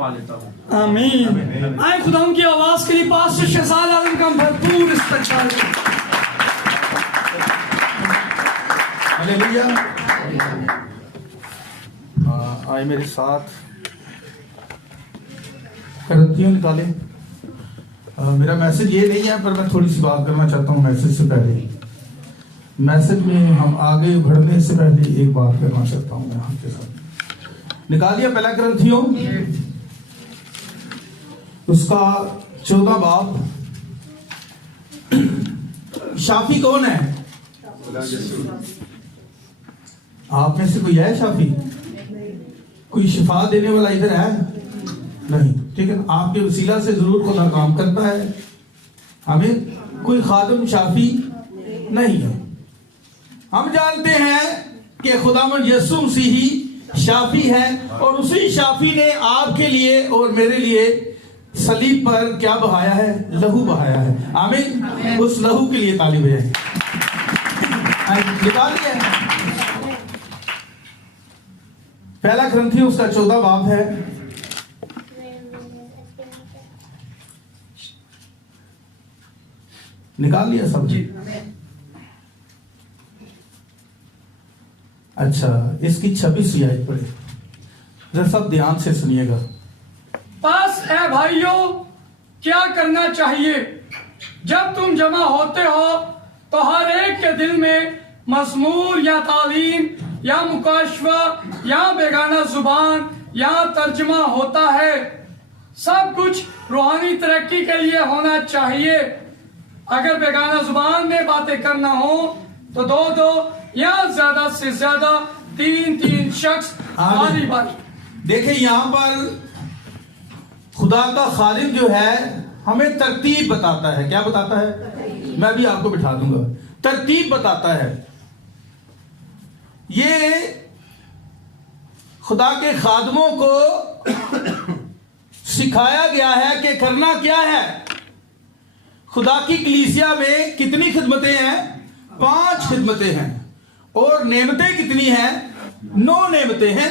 पा लेता हूँ। आमीन। आए खुदा की आवाज के लिए पास्टर शहजाद आलम का भरपूर इस्तकबाल करें। हालेलुया। आए मेरे साथ करंथियों निकाले। मेरा मैसेज ये नहीं है, पर मैं थोड़ी सी बात करना चाहता हूँ मैसेज से पहले। मैसेज में हम आगे बढ़ने से पहले एक बात करना चाहता हूँ यहाँ के साथ। निकालिए पहला करंथियों उसका 14 बाब। शाफी कौन है? आप में से कोई है शाफी? कोई शिफा देने वाला इधर है? नहीं, ठीक है। आपके वसीला से जरूर खुदा काम करता है। हमें कोई खादिम शाफी नहीं है। हम जानते हैं कि खुदावंद यीशु मसीह ही शाफी है, और उसी शाफी ने आपके लिए और मेरे लिए सलीब पर क्या बहाया है? लहू बहाया है। आमीन। उस लहू के लिए ताली बजाएं। निकालिए पहला ग्रंथी उसका 14 बाब है। निकाल लिया सब जी? अच्छा, इसकी 26वीं आयत पढ़े जरा, सब ध्यान से सुनिएगा। बस ए भाइयों, क्या करना चाहिए? जब तुम जमा होते हो तो हर एक के दिल में मज़मूर या तालीम या मुकाशवा या बेगाना जुबान या तर्जमा होता है। सब कुछ रूहानी तरक्की के लिए होना चाहिए। अगर बेगाना जुबान में बातें करना हो तो दो दो या ज्यादा से ज्यादा तीन शख्स बारी बारी। देखिए यहाँ पर खुदा का खालिद जो है हमें तरतीब बताता है। क्या बताता है? मैं भी आपको बिठा दूंगा। तरतीब बताता है। ये खुदा के खादमों को सिखाया गया है कि करना क्या है। खुदा की कलीसिया में कितनी खिदमतें हैं? 5 खिदमतें हैं। और नेमतें कितनी हैं? 9 नेमतें हैं।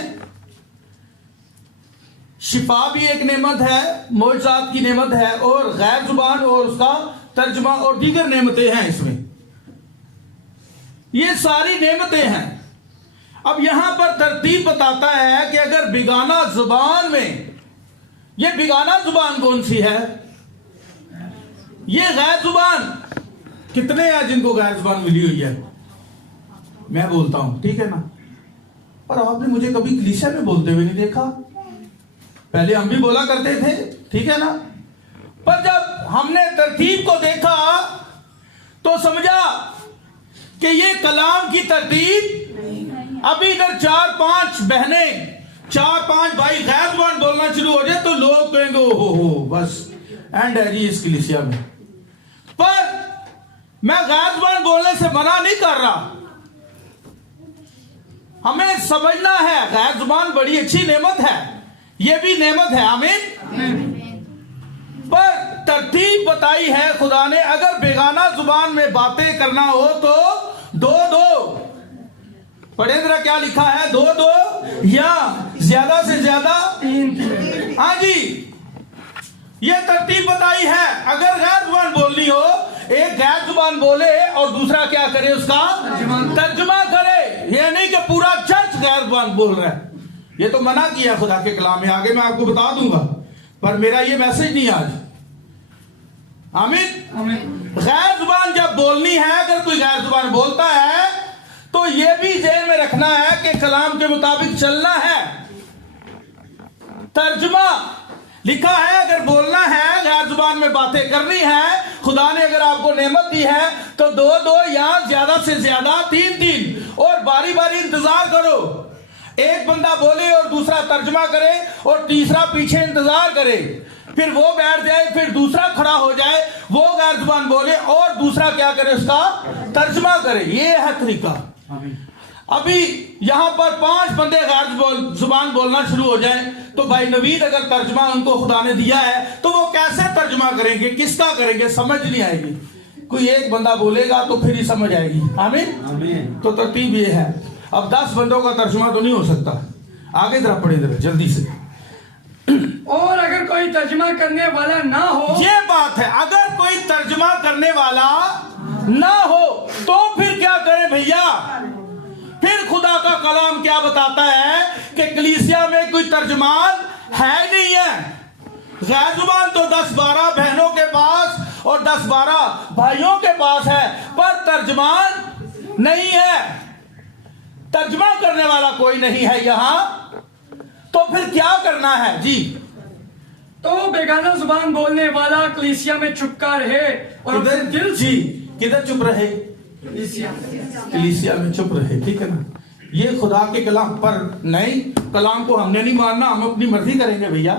शिफा भी एक नेमत है, मोजात की नेमत है, और गैर जुबान और उसका तर्जमा और दीगर नेमतें हैं। इसमें ये सारी नेमतें हैं। अब यहां पर तरतीब बताता है कि अगर बिगाना जुबान में, ये बिगाना जुबान कौन सी है? ये गैर जुबान। कितने हैं जिनको गैर जुबान मिली हुई है? मैं बोलता हूं, ठीक है ना। पर आपने मुझे कभी कलीसिया में बोलते हुए नहीं देखा। पहले हम भी बोला करते थे, ठीक है ना। पर जब हमने तरतीब को देखा तो समझा कि ये कलाम की तरतीब। अभी इधर 4-5 बहनें, 4-5 भाई गैर जुबान बोलना शुरू हो जाए तो लोग कहेंगे ओहो बस एंड है जी इस कलीसिया में। पर मैं गैर जुबान बोलने से मना नहीं कर रहा। हमें समझना है गैर जुबान बड़ी अच्छी नेमत है, ये भी नेमत है। आमीन। पर तरतीब बताई है खुदा ने। अगर बेगाना जुबान में बातें करना हो तो 2-2 पढ़े जरा, क्या लिखा है? 2-2 या ज्यादा से ज्यादा 3। हाँ जी, ये तरतीब बताई है। अगर गैर जुबान बोलनी हो, एक गैर जुबान बोले और दूसरा क्या करे? उसका तर्जुमा करे। ये नहीं कि पूरा चर्च गैर जुबान बोल रहा है। ये तो मना किया खुदा के कलाम में। आगे मैं आपको बता दूंगा, पर मेरा ये मैसेज नहीं आज। आमीन। गैर जुबान जब बोलनी है, अगर कोई गैर जुबान बोलता है तो ये भी ज़हन में रखना है कि कलाम के मुताबिक चलना है। तर्जुमा लिखा है, अगर बोलना है, गैर जुबान में बातें करनी है, खुदा ने अगर आपको नेमत दी है तो 2-2 या ज्यादा से ज्यादा 3-3, और बारी बारी इंतजार करो। एक बंदा बोले और दूसरा तर्जमा करे और तीसरा पीछे इंतजार करे, फिर वो बैठ जाए, फिर दूसरा खड़ा हो जाए, वो गैर जुबान बोले और दूसरा क्या करे? उसका तर्जमा करे। ये है तरीका। अभी यहां पर 5 बंदे गैर जुबान बोलना शुरू हो जाए तो भाई नवीद अगर तर्जमा उनको खुदा ने दिया है तो वो कैसे तर्जमा करेंगे? किसका करेंगे? समझ नहीं आएगी। कोई एक बंदा बोलेगा तो फिर ही समझ आएगी। आमीन। तो तरतीब ये है। अब 10 बंदों का तर्जुमा तो नहीं हो सकता। आगे जरा पढ़े जरा जल्दी से। और अगर कोई तर्जमा करने वाला ना हो, ये बात है, अगर कोई तर्जमा करने वाला ना हो तो फिर क्या करें भैया? फिर खुदा का कलाम क्या बताता है कि कलीसिया में कोई तर्जमान है नहीं है। गैर जुबान तो 10-12 बहनों के पास और 10-12 भाइयों के पास है, पर तर्जमान नहीं है, तर्जमा करने वाला कोई नहीं है यहां। तो फिर क्या करना है जी? तो बेगाना जुबान बोलने वाला कलीसिया में चुपका रहे और अपने दिल से, जी किधर चुप रहे? कलीसिया में चुप रहे, ठीक है ना? ये खुदा के कलाम पर नहीं, कलाम को हमने नहीं मानना, हम अपनी मर्जी करेंगे भैया,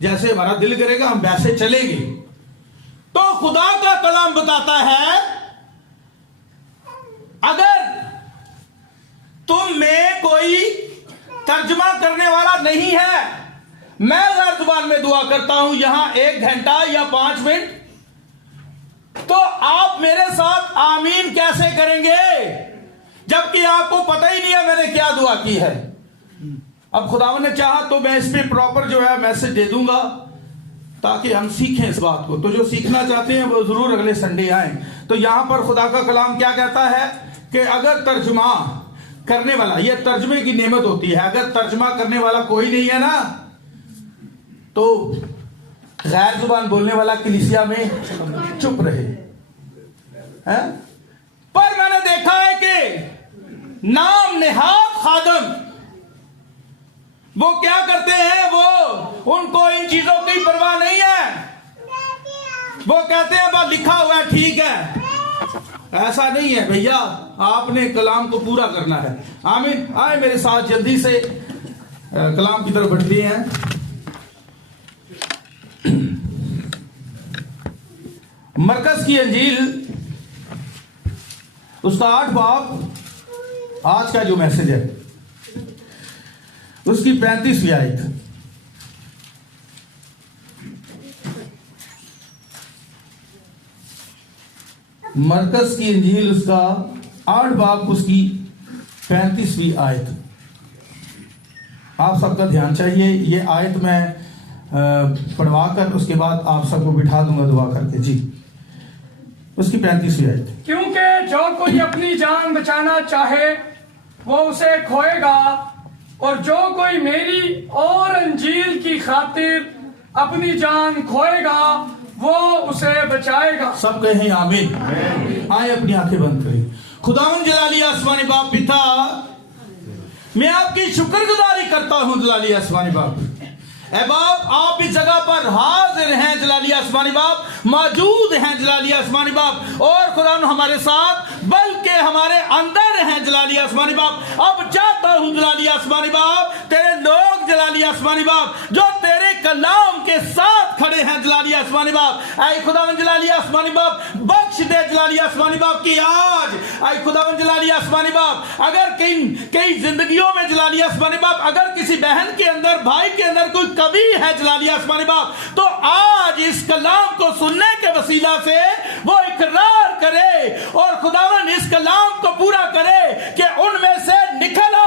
जैसे हमारा दिल करेगा हम वैसे चलेंगे। तो खुदा का कलाम बताता है अगर तुम में कोई तर्जमा करने वाला नहीं है, मैं गैर जुबान में दुआ करता हूं यहां 1 घंटा या 5 मिनट, तो आप मेरे साथ आमीन कैसे करेंगे जबकि आपको पता ही नहीं है मैंने क्या दुआ की है? अब खुदावन ने चाहा तो मैं इस पे प्रॉपर जो है मैसेज दे दूंगा ताकि हम सीखें इस बात को। तो जो सीखना चाहते हैं वो जरूर अगले संडे आए। तो यहां पर खुदा का कलाम क्या कहता है कि अगर तर्जुमा करने वाला, ये तर्जमे की नेमत होती है, अगर तर्जमा करने वाला कोई नहीं है ना तो गैर जुबान बोलने वाला कलीसिया में चुप रहे है? पर मैंने देखा है कि नाम नेहाद खादम वो क्या करते हैं, वो उनको इन चीजों की परवाह नहीं है। वो कहते हैं बस लिखा हुआ है ठीक है। ऐसा नहीं है भैया, आपने कलाम को पूरा करना है। आमीन। आए मेरे साथ जल्दी से कलाम की तरफ बढ़ते हैं। मरकज की अंजील उसका 8 बाब, आज का जो मैसेज है उसकी 35वीं आयत। मरकज की अंजील उसका 8 बाब उसकी 35वीं आयत। आप सबका ध्यान चाहिए, ये आयत मैं पढ़वा कर उसके बाद आप सबको बिठा दूंगा दुआ करके। जी उसकी 35वीं आयत। क्योंकि जो कोई अपनी जान बचाना चाहे वो उसे खोएगा, और जो कोई मेरी और अंजील की खातिर अपनी जान खोएगा वो उसे बचाएगा। सब कहें आमीन। आए अपनी आंखें बंद करें। खुदावंद जलाली आसमानी बाप पिता, मैं आपकी शुक्रगुजारी करता हूं जलाली आसमानी बाप। ऐ बाप आप इस जगह पर हाजिर हैं जलाली आसमानी बाप, मौजूद हैं जलाली आसमानी बाप, और खुदा हमारे साथ बल्कि हमारे अंदर हैं जलाली आसमानी बाप। अब चाहता हूं जलाली आसमानी बाप तेरे लोग जलाली आसमानी बाप जो तेरे कलाम के साथ खड़े हैं जलाली आसमानी बाप, ऐ खुदावंद जलाली आसमानी बाप बख्श दे जलाली आसमानी बाप की आज, ऐ खुदावंद जलाली आसमानी बाप अगर कई जिंदगियों में जलाली आसमानी बाप अगर किसी बहन के अंदर, भाई के अंदर कोई कभी है जलाली आसमानी बाप, तो आज इस कलाम को सुनने के वसीला से वो इकरार करे और खुदावन इस कलाम को पूरा करे कि उनमें से निकलो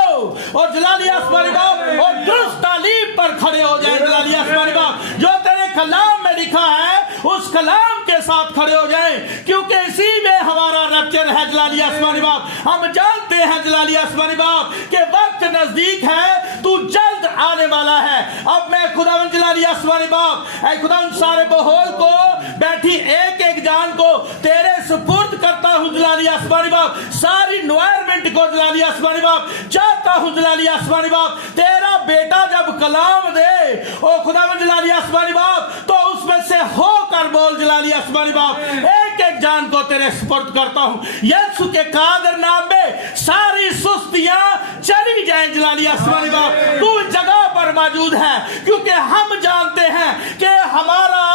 और जलाली आसमानी बाप और दुरुस्त तालीम पर खड़े हो जाए जलाली आसमानी बाप। जो तेरे कलाम में लिखा है उस कलाम के साथ खड़े हो जाए, क्योंकि इसी में हमारा रैप्चर है जलाली आसमानी बाप। हम जानते हैं जलाली आसमानी बाप कि वक्त नजदीक है, तू जल्द आने वाला है। अब मैं खुदावंद जलाली आसमानी बाप, ऐ खुदावंद सारे माहौल को, बैठी एक एक जान को तेरे सुपुर्द करता हूं जलाली आसमानी बाप, सारी एनवायरमेंट को जलाली आसमानी बाप चाहता हूं जलाली आसमानी बाप तेरा बेटा जब कलाम दे ओ खुदावंद जलाली आसमानी बाप तो उसमें से होकर बोल जलाली आसमानी बाप। एक एक जान को तेरे सुपुर्द करता हूं, यीशु के कादर नाम में सारी सुस्तियां चली जाएं जलाली आसमानी बाप। तू जगह पर मौजूद है क्योंकि हम जानते हैं कि हमारा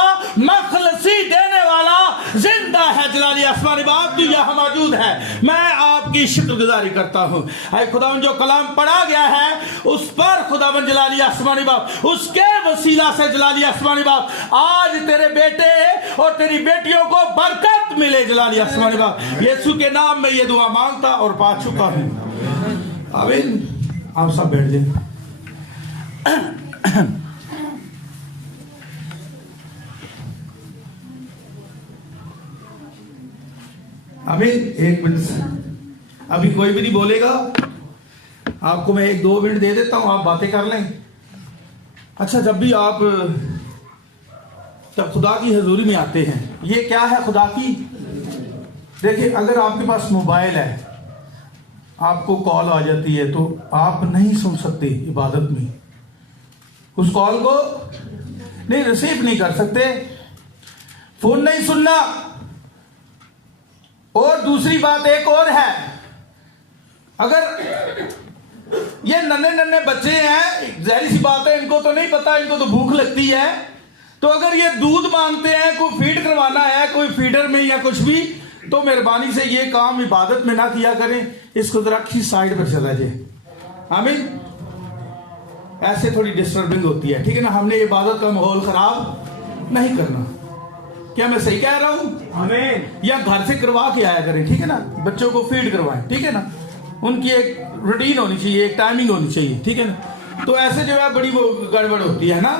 मखलसी देने वाला जिंदा है जलाली आसमानी बाप, तू यहां मौजूद है। मैं आपकी शुक्रगुजारी करता हूं। ऐ खुदावंद जो कलाम पढ़ा गया है उस पर खुदावंद जलाली आसमानी बाप उसके वसीला से जलाली आसमानी बाप आज तेरे बेटे और तेरी बेटियों को बरकत मिले जलाली आसमानी बाप। यीशु के नाम में ये दुआ मांगता और पा चुका हूं, आमीन। आप सब बैठ जाए। आमीन। 1 मिनट, अभी कोई भी नहीं बोलेगा, आपको मैं 1-2 मिनट दे देता हूं, आप बातें कर लें। अच्छा, जब भी आप जब खुदा की हजूरी में आते हैं, ये क्या है खुदा की? देखिए, अगर आपके पास मोबाइल है, आपको कॉल आ जाती है तो आप नहीं सुन सकते इबादत में, उस कॉल को नहीं रिसीव नहीं कर सकते, फोन नहीं सुनना। और दूसरी बात एक और है, अगर ये नन्हे नन्हे बच्चे हैं, जाहिर सी बात है इनको तो नहीं पता, इनको तो भूख लगती है, तो अगर ये दूध मांगते हैं, कोई फीड करवाना है कोई फीडर में या कुछ भी, तो मेहरबानी से ये काम इबादत में ना किया करें, इसको जरा किसी साइड पर चला जाए। आमीन। ऐसे थोड़ी डिस्टर्बिंग होती है, ठीक है ना। हमने इबादत का माहौल खराब नहीं करना। क्या मैं सही कह रहा हूं? आमीन। या घर से करवा के आया करें, ठीक है ना। बच्चों को फीड करवाएं, ठीक है ना। उनकी एक रूटीन होनी चाहिए, एक टाइमिंग होनी चाहिए, ठीक है ना। तो ऐसे जो है बड़ी वो गड़बड़ होती है ना।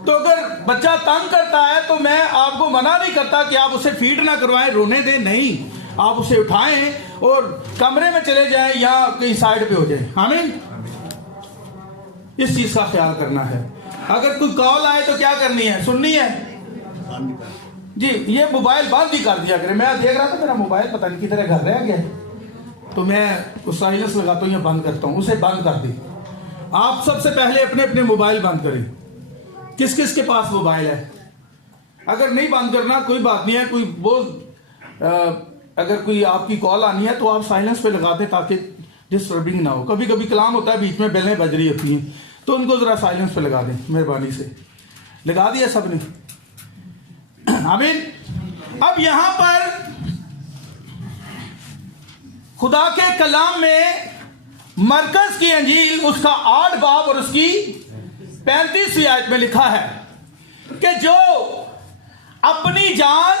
तो अगर बच्चा तंग करता है तो मैं आपको मना नहीं करता कि आप उसे फीड ना करवाएं, रोने दें, नहीं, आप उसे उठाएं और कमरे में चले जाएं या कहीं साइड पे हो जाए। आमीन। इस चीज का ख्याल करना है। अगर कोई कॉल आए तो क्या करनी है? सुननी है जी। ये मोबाइल बंद ही कर दिया करें। मैं देख रहा था मेरा मोबाइल पता नहीं किधर घर रह गया, तो मैं साइलेंस लगाता हूँ या बंद करता हूँ, उसे बंद कर दी। आप सबसे पहले अपने अपने मोबाइल बंद करें। किस किस के पास मोबाइल है? अगर नहीं बंद करना कोई बात नहीं है, कोई वो अगर कोई आपकी कॉल आनी है तो आप साइलेंस पे लगा दें ताकि डिस्टर्बिंग ना हो। कभी कभी कलाम होता है, बीच में बेलें बज रही होती हैं, तो उनको जरा साइलेंस पे लगा दें, मेहरबानी से। लगा दिया सबने? आमीन। अब यहां पर खुदा के कलाम में मरकज की अंजील उसका 8 बाब और उसकी 35वीं आयत में लिखा है कि जो अपनी जान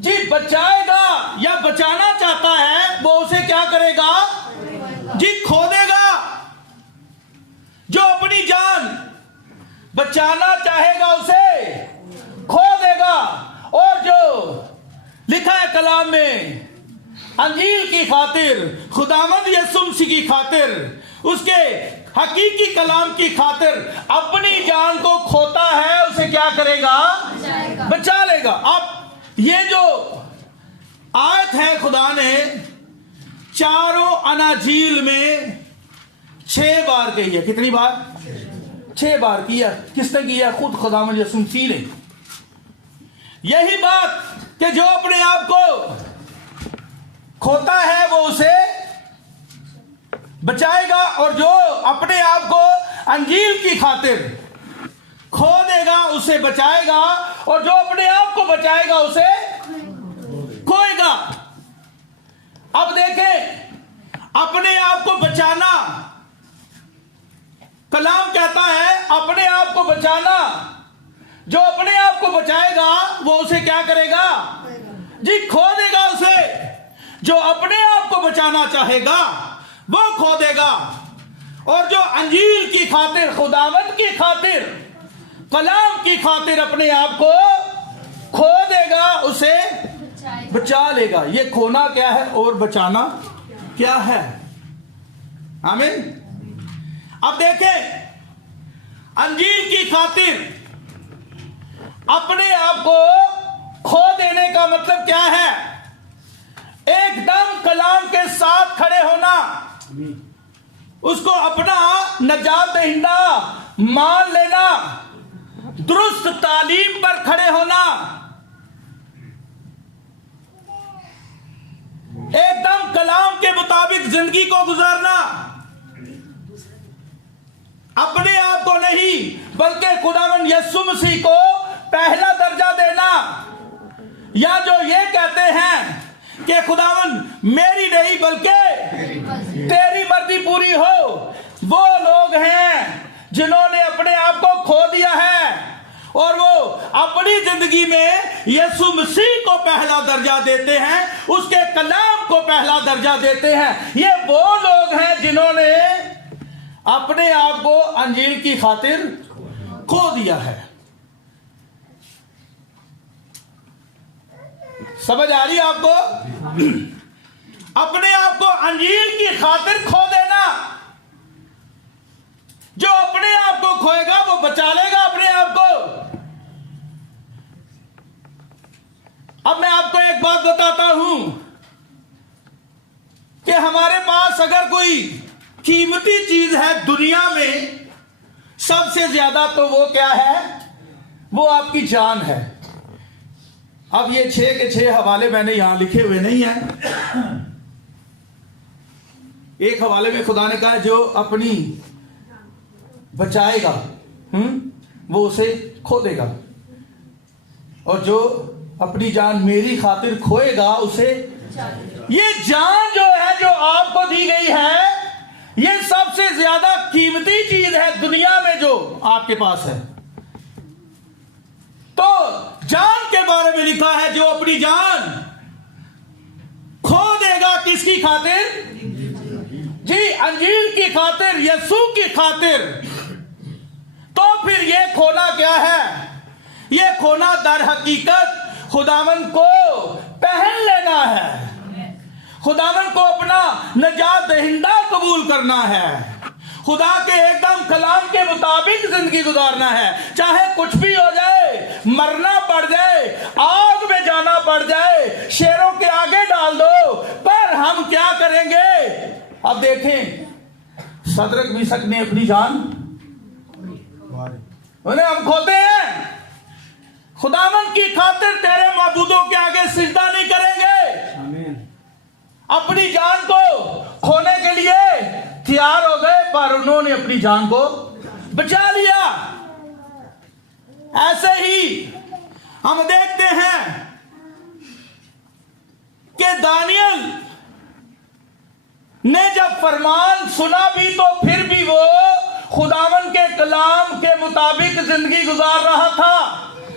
जी बचाएगा या बचाना चाहता है वो उसे क्या करेगा जी? खो देगा। जो अपनी जान बचाना चाहेगा उसे खो देगा। और जो लिखा है कलाम में अंजील की खातिर, खुदावंद यीशु मसीह की खातिर, उसके हकीकी कलाम की खातिर अपनी जान को खोता है, उसे क्या करेगा? बचा लेगा। अब ये जो आयत है खुदा ने चारों अनाजील में 6 बार कही है। कितनी बार? 6 बार किया। किसने किया? खुद खुदावंद यीशु मसीह ने। यही बात कि जो अपने आप को खोता है वो उसे बचाएगा, और जो अपने आप को अंजील की खातिर खो देगा उसे बचाएगा, और जो अपने आप को बचाएगा उसे खोएगा। अब देखें, अपने आप को बचाना, कलाम कहता है अपने आप को बचाना। जो अपने आप को बचाएगा वो उसे क्या करेगा जी? खो देगा उसे। जो अपने आप को बचाना चाहेगा वो खो देगा, और जो अंजील की खातिर, खुदावंद की खातिर, कलाम की खातिर अपने आप को खो देगा उसे बचा लेगा। ये खोना क्या है और बचाना क्या है? आमीन। अब देखें, अंजील की खातिर अपने आप को खो देने का मतलब क्या है? एकदम कलाम के साथ खड़े होना, उसको अपना नजात दहिंदा मान लेना, दुरुस्त तालीम पर खड़े होना, एकदम कलाम के मुताबिक जिंदगी को गुजारना, अपने आप को नहीं बल्कि खुदावंद यीशु मसीह को पहला दर्जा देना। या जो ये कहते हैं कि खुदावंद मेरी नहीं बल्कि तेरी मर्जी पूरी हो, वो लोग हैं जिन्होंने अपने आप को खो दिया है और वो अपनी जिंदगी में यीशु मसीह को पहला दर्जा देते हैं, उसके कलाम को पहला दर्जा देते हैं। ये वो लोग हैं जिन्होंने अपने आप को अंजील की खातिर खो दिया है। समझ आ रही है आपको? अपने आप को अंजीर की खातिर खो देना। जो अपने आप को खोएगा वो बचा लेगा अपने आप को। अब मैं आपको एक बात बताता हूं कि हमारे पास अगर कोई कीमती चीज है दुनिया में सबसे ज्यादा, तो वो क्या है? वो आपकी जान है। अब ये 6 के 6 हवाले मैंने यहां लिखे हुए नहीं है। एक हवाले में खुदा ने कहा जो अपनी बचाएगा वो उसे खो देगा, और जो अपनी जान मेरी खातिर खोएगा उसे। ये जान जो है, जो आपको दी गई है, ये सबसे ज्यादा कीमती चीज है दुनिया में जो आपके पास है। तो जान के बारे में लिखा है जो अपनी जान खो देगा, किसकी खातिर? जी, अंजीर की खातिर, यीशु की खातिर। तो फिर ये खोना क्या है? ये खोना दर हकीकत खुदावन को पहन लेना है, खुदावन को अपना नजात दहिंदा कबूल करना है, खुदा के एकदम कलाम के मुताबिक जिंदगी गुजारना है। चाहे कुछ भी हो जाए, मरना पड़ जाए, आग में जाना पड़ जाए, शेरों के आगे डाल दो, पर हम क्या करेंगे? अब देखें, सदरक मिशक ने अपनी जान, उन्हें हम खोते हैं। खुदावन की खातिर तेरे माबूदों के आगे सिजदा नहीं करेंगे। अपनी जान को खोने के लिए तैयार हो गए, पर उन्होंने अपनी जान को बचा लिया। ऐसे ही हम देखते हैं कि दानियल ने जब फरमान सुना भी, तो फिर भी वो खुदावन के कलाम के मुताबिक जिंदगी गुजार रहा था।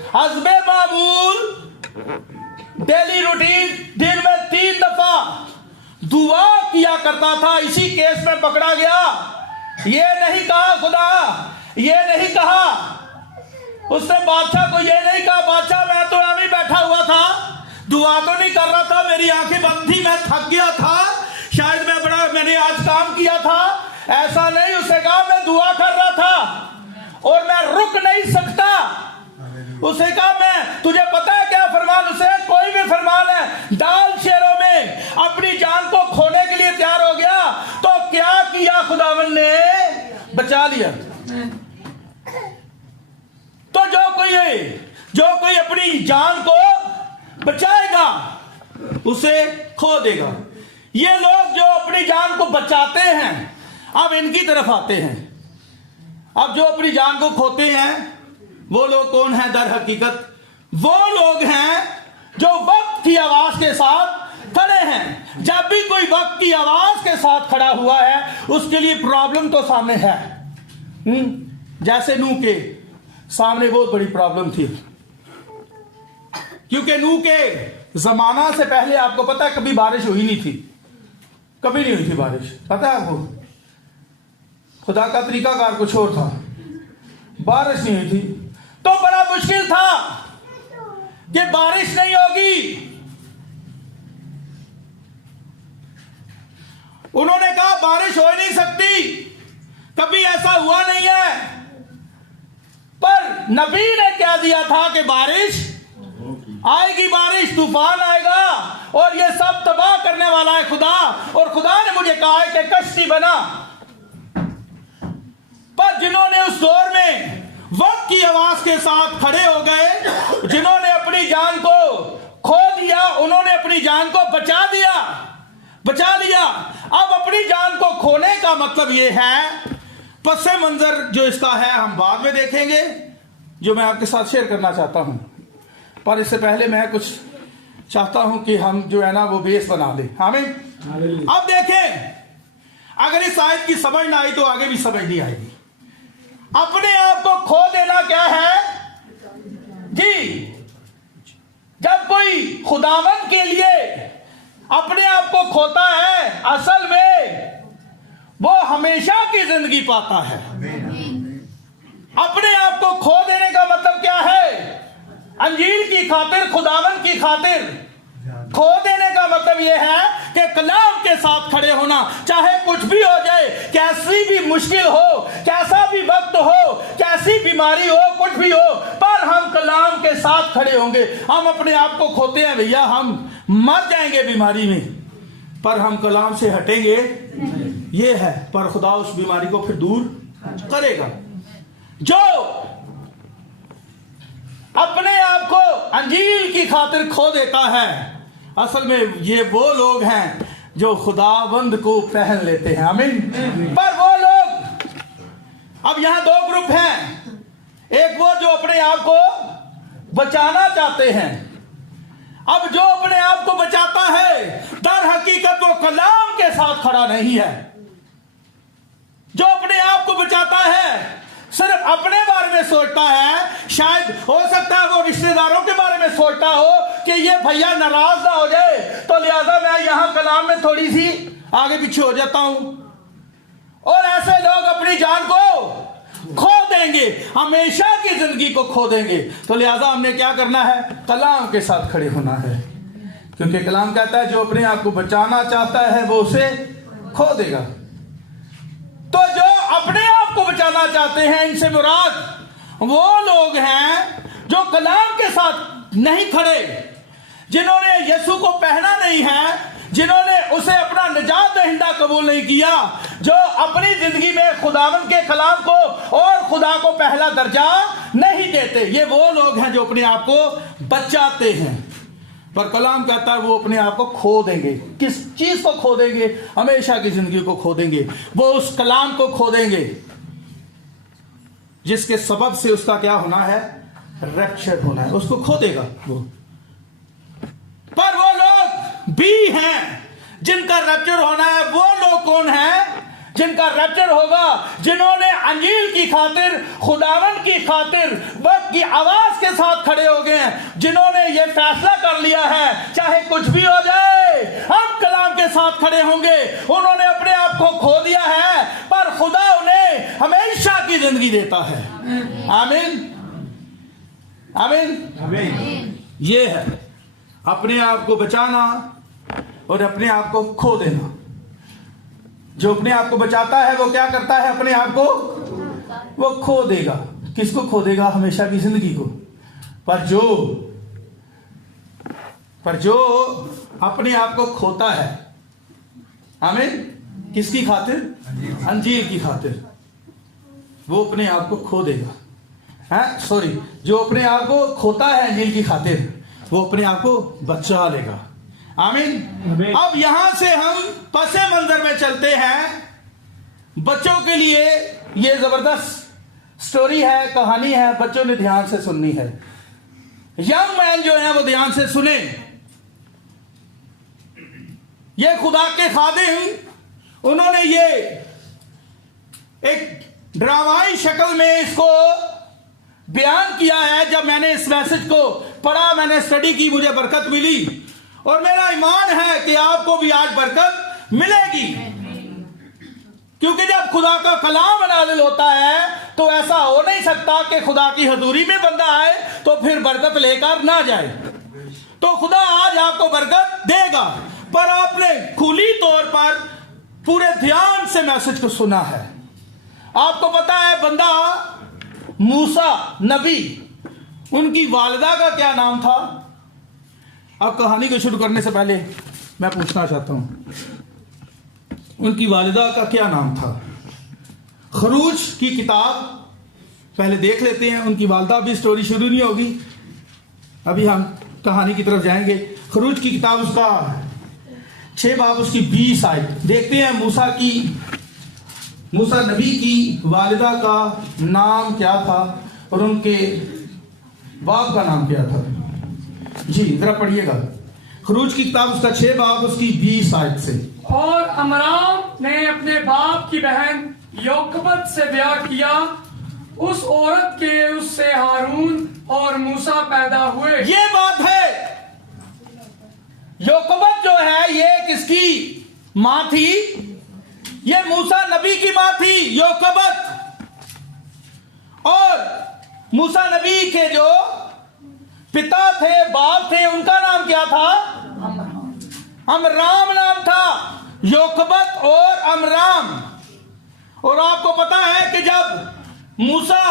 हस्बे मामूल डेली रूटीन दिन में 3 दफा दुआ किया करता था। इसी केस में पकड़ा गया। ये नहीं कहा खुदा, ये नहीं कहा उसने बादशाह को, ये नहीं कहा बादशाह मैं तो अभी बैठा हुआ था, दुआ तो नहीं कर रहा था, मेरी आंखें बंद थी, मैं थक गया था, शायद मैंने आज काम किया था। ऐसा नहीं, उसने कहा मैं दुआ कर रहा था और मैं रुक नहीं सकता। उसे कहा मैं, तुझे पता है क्या फरमान? उसे कोई भी फरमान है, डाल शेरों में, अपनी जान को खोने के लिए तैयार हो गया। तो क्या किया खुदावन ने? बचा लिया। तो जो कोई अपनी जान को बचाएगा उसे खो देगा। ये लोग जो अपनी जान को बचाते हैं, अब इनकी तरफ आते हैं। अब जो अपनी जान को खोते हैं वो लोग कौन है? दर हकीकत वो लोग हैं जो वक्त की आवाज के साथ खड़े हैं। जब भी कोई वक्त की आवाज के साथ खड़ा हुआ है, उसके लिए प्रॉब्लम तो सामने है। जैसे नूह के सामने बहुत बड़ी प्रॉब्लम थी, क्योंकि नूह के जमाना से पहले आपको पता है कभी बारिश हुई नहीं थी, कभी नहीं हुई थी बारिश। पता है आपको? खुदा का तरीकाकार कुछ और था, बारिश नहीं हुई थी। तो बड़ा मुश्किल था कि बारिश नहीं होगी। उन्होंने कहा बारिश हो नहीं सकती, कभी ऐसा हुआ नहीं है। पर नबी ने क्या दिया था कि बारिश आएगी, बारिश, तूफान आएगा और ये सब तबाह करने वाला है खुदा। और खुदा ने मुझे कहा है कि कश्ती बना। पर जिन्होंने उस दौर में वक्त की आवाज के साथ खड़े हो गए, जिन्होंने अपनी जान को खो दिया, उन्होंने अपनी जान को बचा लिया। अब अपनी जान को खोने का मतलब यह है, पस मंजर जो इसका है हम बाद में देखेंगे, जो मैं आपके साथ शेयर करना चाहता हूं। पर इससे पहले मैं कुछ चाहता हूं कि हम जो है ना वो बेस बना लें। हमें अब देखें, अगर इस आयत की समझ ना आई तो आगे भी समझ नहीं आएगी। अपने आप को खो देना क्या है जी? जब कोई खुदावन के लिए अपने आप को खोता है, असल में वो हमेशा की जिंदगी पाता है। अपने आप को खो देने का मतलब क्या है? अंजीर की खातिर, खुदावन की खातिर खो देने का मतलब यह है कि कलाम के साथ खड़े होना, चाहे कुछ भी हो जाए, कैसी भी मुश्किल हो, कैसा भी वक्त हो, कैसी बीमारी हो, कुछ भी हो, पर हम कलाम के साथ खड़े होंगे। हम अपने आप को खोते हैं भैया, हम मर जाएंगे बीमारी में, पर हम कलाम से हटेंगे ये है, पर खुदा उस बीमारी को फिर दूर करेगा। जो अपने आप को अंजील की खातिर खो देता है, असल में ये वो लोग हैं जो खुदावंद को पहन लेते हैं। आमीन। पर वो लोग, अब यहां दो ग्रुप हैं, एक वो जो अपने आप को बचाना चाहते हैं। अब जो अपने आप को बचाता है, दर हकीकत वो कलाम के साथ खड़ा नहीं है। जो अपने आप को बचाता है सिर्फ अपने बारे में सोचता है, शायद हो सकता है वो रिश्तेदारों के बारे में सोचता हो कि ये भैया नाराज ना हो जाए, तो लिहाजा मैं यहां कलाम में थोड़ी सी आगे पीछे हो जाता हूं। और ऐसे लोग अपनी जान को खो देंगे, हमेशा की जिंदगी को खो देंगे। तो लिहाजा हमने क्या करना है? कलाम के साथ खड़े होना है, क्योंकि कलाम कहता है जो अपने आप को बचाना चाहता है वो उसे खो देगा। तो जो अपने आप को बचाना चाहते हैं, इनसे मुराद वो लोग हैं जो कलाम के साथ नहीं खड़े, जिन्होंने यीशु को पहना नहीं है, जिन्होंने उसे अपना निजात दहिंदा कबूल नहीं किया, जो अपनी जिंदगी में खुदावंद के कलाम को और खुदा को पहला दर्जा नहीं देते। ये वो लोग हैं जो अपने आप को बचाते हैं, पर कलाम कहता है वो अपने आप को खो देंगे। किस चीज को खो देंगे? हमेशा की जिंदगी को खो देंगे। वो उस कलाम को खो देंगे जिसके सबब से उसका क्या होना है? रैप्चर होना है, उसको खो देगा वो। पर वो लोग भी हैं जिनका रैप्चर होना है। वो लोग कौन हैं जिनका रैप्चर होगा? जिन्होंने अंजील की खातिर, खुदावंद की खातिर वक्त की आवाज के साथ खड़े हो गए हैं, जिन्होंने ये फैसला कर लिया है चाहे कुछ भी हो जाए हम कलाम के साथ खड़े होंगे। उन्होंने अपने आप को खो दिया है, पर खुदा उन्हें हमेशा की जिंदगी देता है। आमीन, आमीन, आमीन। ये है अपने आप को बचाना और अपने आप को खो देना। जो अपने आप को बचाता है वो क्या करता है? अपने आप को वो खो देगा। किसको खो देगा? हमेशा की जिंदगी को। पर जो अपने आप को खोता है, आमीन, किसकी खातिर? अंजील की खातिर, वो अपने आप को खो देगा। है सॉरी, जो अपने आप को खोता है अंजील की खातिर, वो अपने आप को बचा लेगा। आमीन। अब यहां से हम पसे मंजर में चलते हैं। बच्चों के लिए ये जबरदस्त स्टोरी है, कहानी है, बच्चों ने ध्यान से सुननी है। यंग मैन जो है वो ध्यान से सुने। ये खुदा के खादिम, उन्होंने ये एक ड्रामाई शक्ल में इसको बयान किया है। जब मैंने इस मैसेज को पढ़ा, मैंने स्टडी की, मुझे बरकत मिली, और मेरा ईमान है कि आपको भी आज बरकत मिलेगी। क्योंकि जब खुदा का कलाम नाज़िल होता है तो ऐसा हो नहीं सकता कि खुदा की हजूरी में बंदा आए तो फिर बरकत लेकर ना जाए। तो खुदा आज आपको बरकत देगा, पर आपने खुली तौर पर पूरे ध्यान से मैसेज को सुना है। आपको पता है बंदा मूसा नबी, उनकी वालिदा का क्या नाम था? अब कहानी को शुरू करने से पहले मैं पूछना चाहता हूं, उनकी वालिदा का क्या नाम था? खरूज की किताब पहले देख लेते हैं। उनकी वालिदा भी स्टोरी शुरू नहीं होगी, अभी हम कहानी की तरफ जाएंगे। खरूज की किताब उसका 6 बाब उसकी 20 आयत देखते हैं। मूसा नबी की वालिदा का नाम क्या था और उनके बाप का नाम क्या था? जी जरा पढ़िएगा। खरूज की किताब उसका 6 बाब उसकी 20 आयत से। और अमराम ने अपने बाप की बहन योकबत से ब्याह किया, उस औरत के उससे हारून और मूसा पैदा हुए। ये बात है, योकबत जो है ये किसकी मां थी? ये मूसा नबी की मां थी योकबत। और मूसा नबी के जो पिता थे, बाप थे, उनका नाम क्या था? अमराम नाम था, योकबत और अमराम। और आपको पता है कि जब मूसा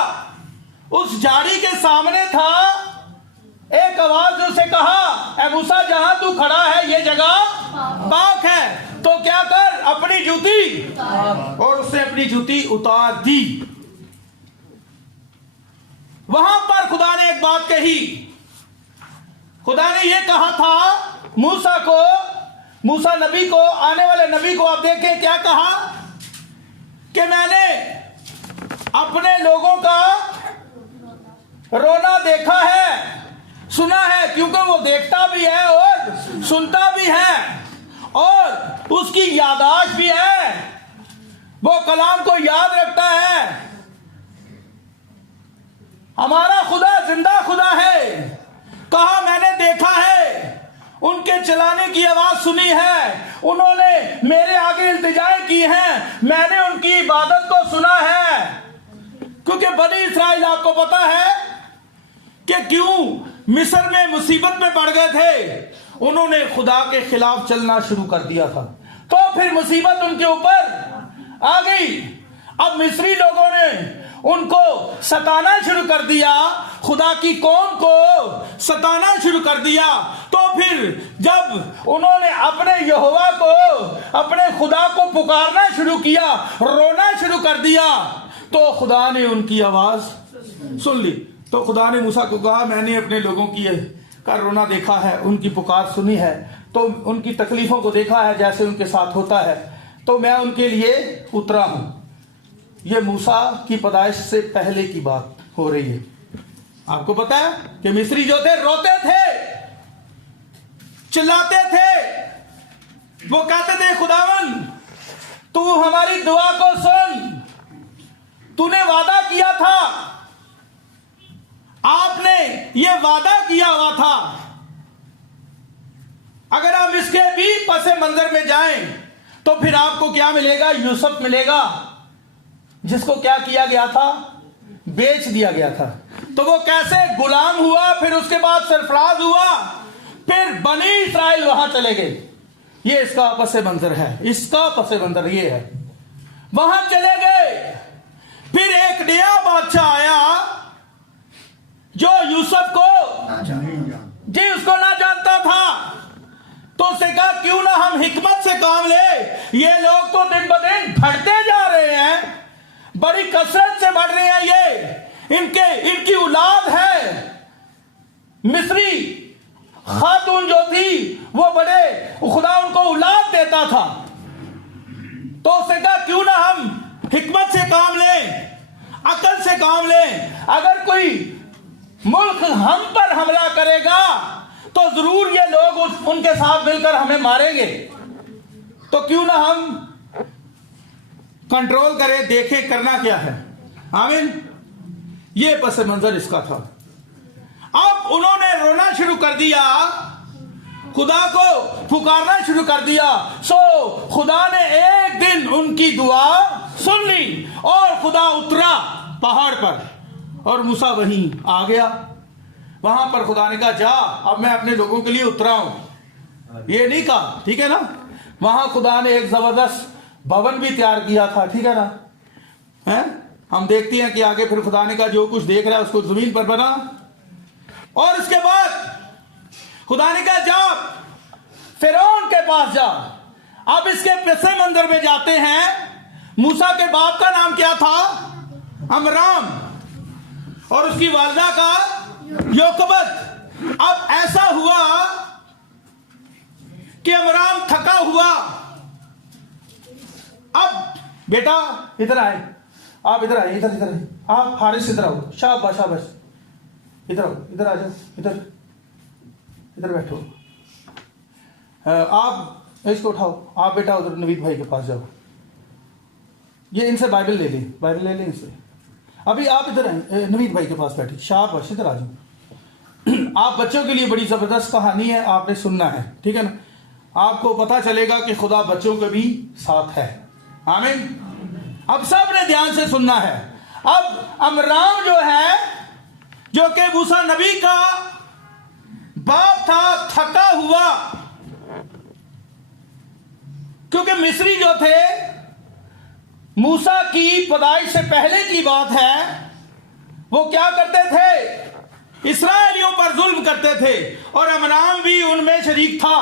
उस झाड़ी के सामने था, एक आवाज ने उसे कहा, ए मूसा जहां तू खड़ा है ये जगह पाक है, तो क्या कर अपनी जूती, और उसने अपनी जूती उतार दी। वहां पर खुदा ने एक बात कही, खुदा ने यह कहा था मूसा को, मूसा नबी को, आने वाले नबी को, आप देखें क्या कहा कि मैंने अपने लोगों का रोना देखा है, सुना है, क्योंकि वो देखता भी है और सुनता भी है और उसकी याददाश्त भी है, वो कलाम को याद रखता है। हमारा खुदा जिंदा खुदा है। कहा मैंने देखा है, उनके चलाने की आवाज सुनी है, उन्होंने मेरे आगे इल्तिजाएं की हैं, मैंने उनकी इबादत को सुना है। क्योंकि बनी इस्राइल, आपको पता है कि क्यों मिस्र में मुसीबत में पड़ गए थे, उन्होंने खुदा के खिलाफ चलना शुरू कर दिया था, तो फिर मुसीबत उनके ऊपर आ गई। अब मिस्री लोगों ने उनको सताना शुरू कर दिया, खुदा की कौम को सताना शुरू कर दिया। तो फिर जब उन्होंने अपने यहोवा को, अपने खुदा को पुकारना शुरू किया, रोना शुरू कर दिया, तो खुदा ने उनकी आवाज सुन ली। तो खुदा ने मूसा को कहा, मैंने अपने लोगों की का रोना देखा है, उनकी पुकार सुनी है, तो उनकी तकलीफों को देखा है जैसे उनके साथ होता है, तो मैं उनके लिए उतरा हूं। ये मूसा की पैदाइश से पहले की बात हो रही है। आपको पता है कि मिस्री जो थे रोते थे, चिल्लाते थे, वो कहते थे खुदावन तू हमारी दुआ को सुन, तूने वादा किया था, आपने ये वादा किया हुआ था, अगर हम इसके भी पसे मंजर में जाएं तो फिर आपको क्या मिलेगा, यूसुफ मिलेगा, जिसको क्या किया गया था, बेच दिया गया था। तो वो कैसे गुलाम हुआ, फिर उसके बाद सरफराज हुआ, फिर बनी इस्राइल वहां चले गए। ये इसका पसे मंजर है, इसका पसे मंजर ये है। वहां चले गए, फिर एक नया बादशाह आया जो यूसुफ को जी उसको ना जानता था, तो उसने कहा क्यों ना हम हिकमत से काम ले, ये लोग तो दिन ब दिन बढ़ते जा रहे हैं, बड़ी कसरत से बढ़ रहे हैं, ये इनकी औलाद है। मिस्री खातून जो थी वो बड़े, खुदा उनको औलाद देता था, तो उसने कहा क्यों ना हम हिकमत से काम लें, अकल से काम लें, अगर कोई मुल्क हम पर हमला करेगा तो जरूर ये लोग उनके साथ मिलकर हमें मारेंगे, तो क्यों ना हम कंट्रोल करें, देखें करना क्या है। आमीन। ये पस मंजर इसका था। अब उन्होंने रोना शुरू कर दिया, खुदा को पुकारना शुरू कर दिया। सो खुदा ने एक दिन उनकी दुआ सुन ली और खुदा उतरा पहाड़ पर और मूसा वहीं आ गया। वहां पर खुदा ने कहा जा, अब मैं अपने लोगों के लिए उतरा हूं, ये नहीं कहा, ठीक है ना। वहां खुदा ने एक जबरदस्त भवन भी तैयार किया था, ठीक है ना, है? हम देखते हैं कि आगे फिर खुदा ने कहा जो कुछ देख रहा है उसको जमीन पर बना, और उसके बाद खुदा ने कहा जा फिरौन के पास जा। अब इसके पसे मंजर में जाते हैं। मूसा के बाप का नाम क्या था, अमराम, और उसकी वालिदा का योकबत। अब ऐसा हुआ कि अमराम थका हुआ। अब बेटा इधर आए, आप इधर आए, इधर इधर आप हारिस इधर आओ, शाबाश शाबाश, इधर आओ, इधर आ जाओ, इधर इधर बैठो। आप इसको उठाओ, आप बेटा उधर नवीद भाई के पास जाओ, ये इनसे बाइबल ले लें, बाइबल ले लें इनसे। अभी आप इधर आए, नवीद भाई के पास बैठे, शाबाश इधर आ जाओ। आप बच्चों के लिए बड़ी जबरदस्त कहानी है, आपने सुनना है, ठीक है ना। आपको पता चलेगा कि खुदा बच्चों के भी साथ है। आमीन। अब सब ने ध्यान से सुनना है। अब अमराम जो है, जो कि मूसा नबी का बाप था, थका हुआ, क्योंकि मिस्री जो थे, मूसा की पैदाइश से पहले की बात है, वो क्या करते थे? इस्राएलियों पर जुल्म करते थे और अमराम भी उनमें शरीक था।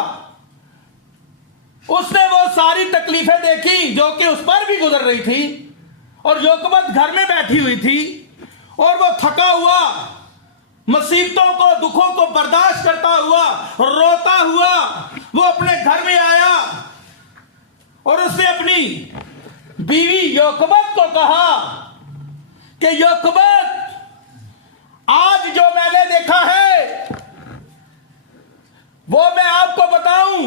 उसने वो सारी तकलीफें देखी जो कि उस पर भी गुजर रही थी, और योकबत घर में बैठी हुई थी और वो थका हुआ मुसीबतों को, दुखों को बर्दाश्त करता हुआ, रोता हुआ वो अपने घर में आया और उसने अपनी बीवी योकबत को कहा कि योकबत, आज जो मैंने देखा है वो मैं आपको बताऊं।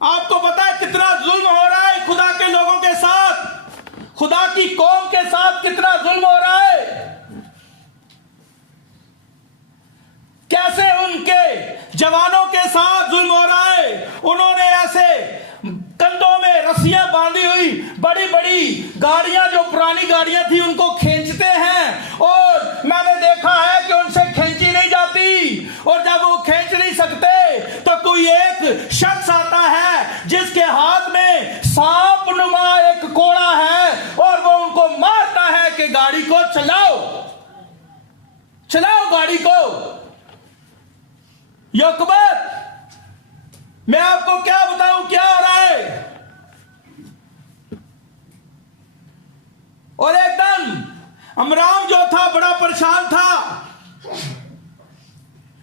आपको पता है कितना जुल्म हो रहा है खुदा के लोगों के साथ, खुदा की कौम के साथ कितना जुल्म हो रहा है, कैसे उनके जवानों के साथ जुल्म हो रहा है। उन्होंने ऐसे कंधों में रस्सियां बांधी हुई बड़ी बड़ी गाड़ियां, जो पुरानी गाड़ियां थी, उनको खींचते हैं, और मैंने देखा है कि उनसे खींची नहीं जाती, और जब वो खींच नहीं सकते तो कोई एक शख्स आता है जिसके हाथ में सांप नुमा एक कोड़ा है, और वो उनको मारता है कि गाड़ी को चलाओ, चलाओ गाड़ी को। योकबत, मैं आपको क्या बताऊं क्या हो रहा है। और एकदम अमराम जो था बड़ा परेशान था,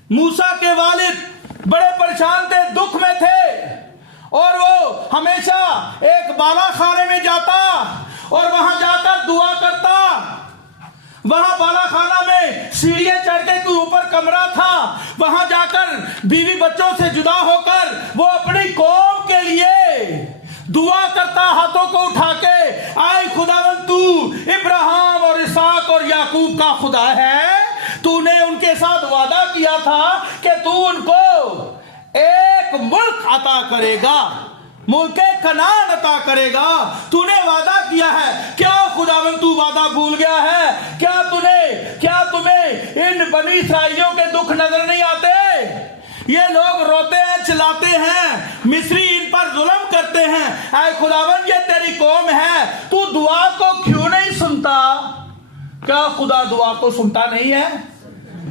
मूसा के वालिद बड़े परेशान थे, दुख में थे, और वो हमेशा एक बाला खाने में जाता और वहां जाकर दुआ करता। वहां बाला खाना में सीढ़ियां चढ़ के कोई ऊपर कमरा था, वहां जाकर बीवी बच्चों से जुदा होकर वो अपनी कौम के लिए दुआ करता, हाथों को उठा के, आए खुदावंद, तू इब्राहिम और इसहाक और याकूब का खुदा है, तूने उनके साथ वादा किया था कि तू उनको एक मुल्क अता करेगा, मुल्क कनान अता करेगा, तूने वादा किया है। क्या खुदावंद तू वादा भूल गया है? क्या तुम्हें इन बनी इस्राएलियों के दुख नजर नहीं आते? ये लोग रोते हैं, चिल्लाते हैं, मिस्री इन पर जुल्म करते हैं, ऐ खुदावंद ये तेरी कौम है, तू दुआ को क्यों नहीं सुनता? क्या खुदा दुआ को सुनता नहीं है?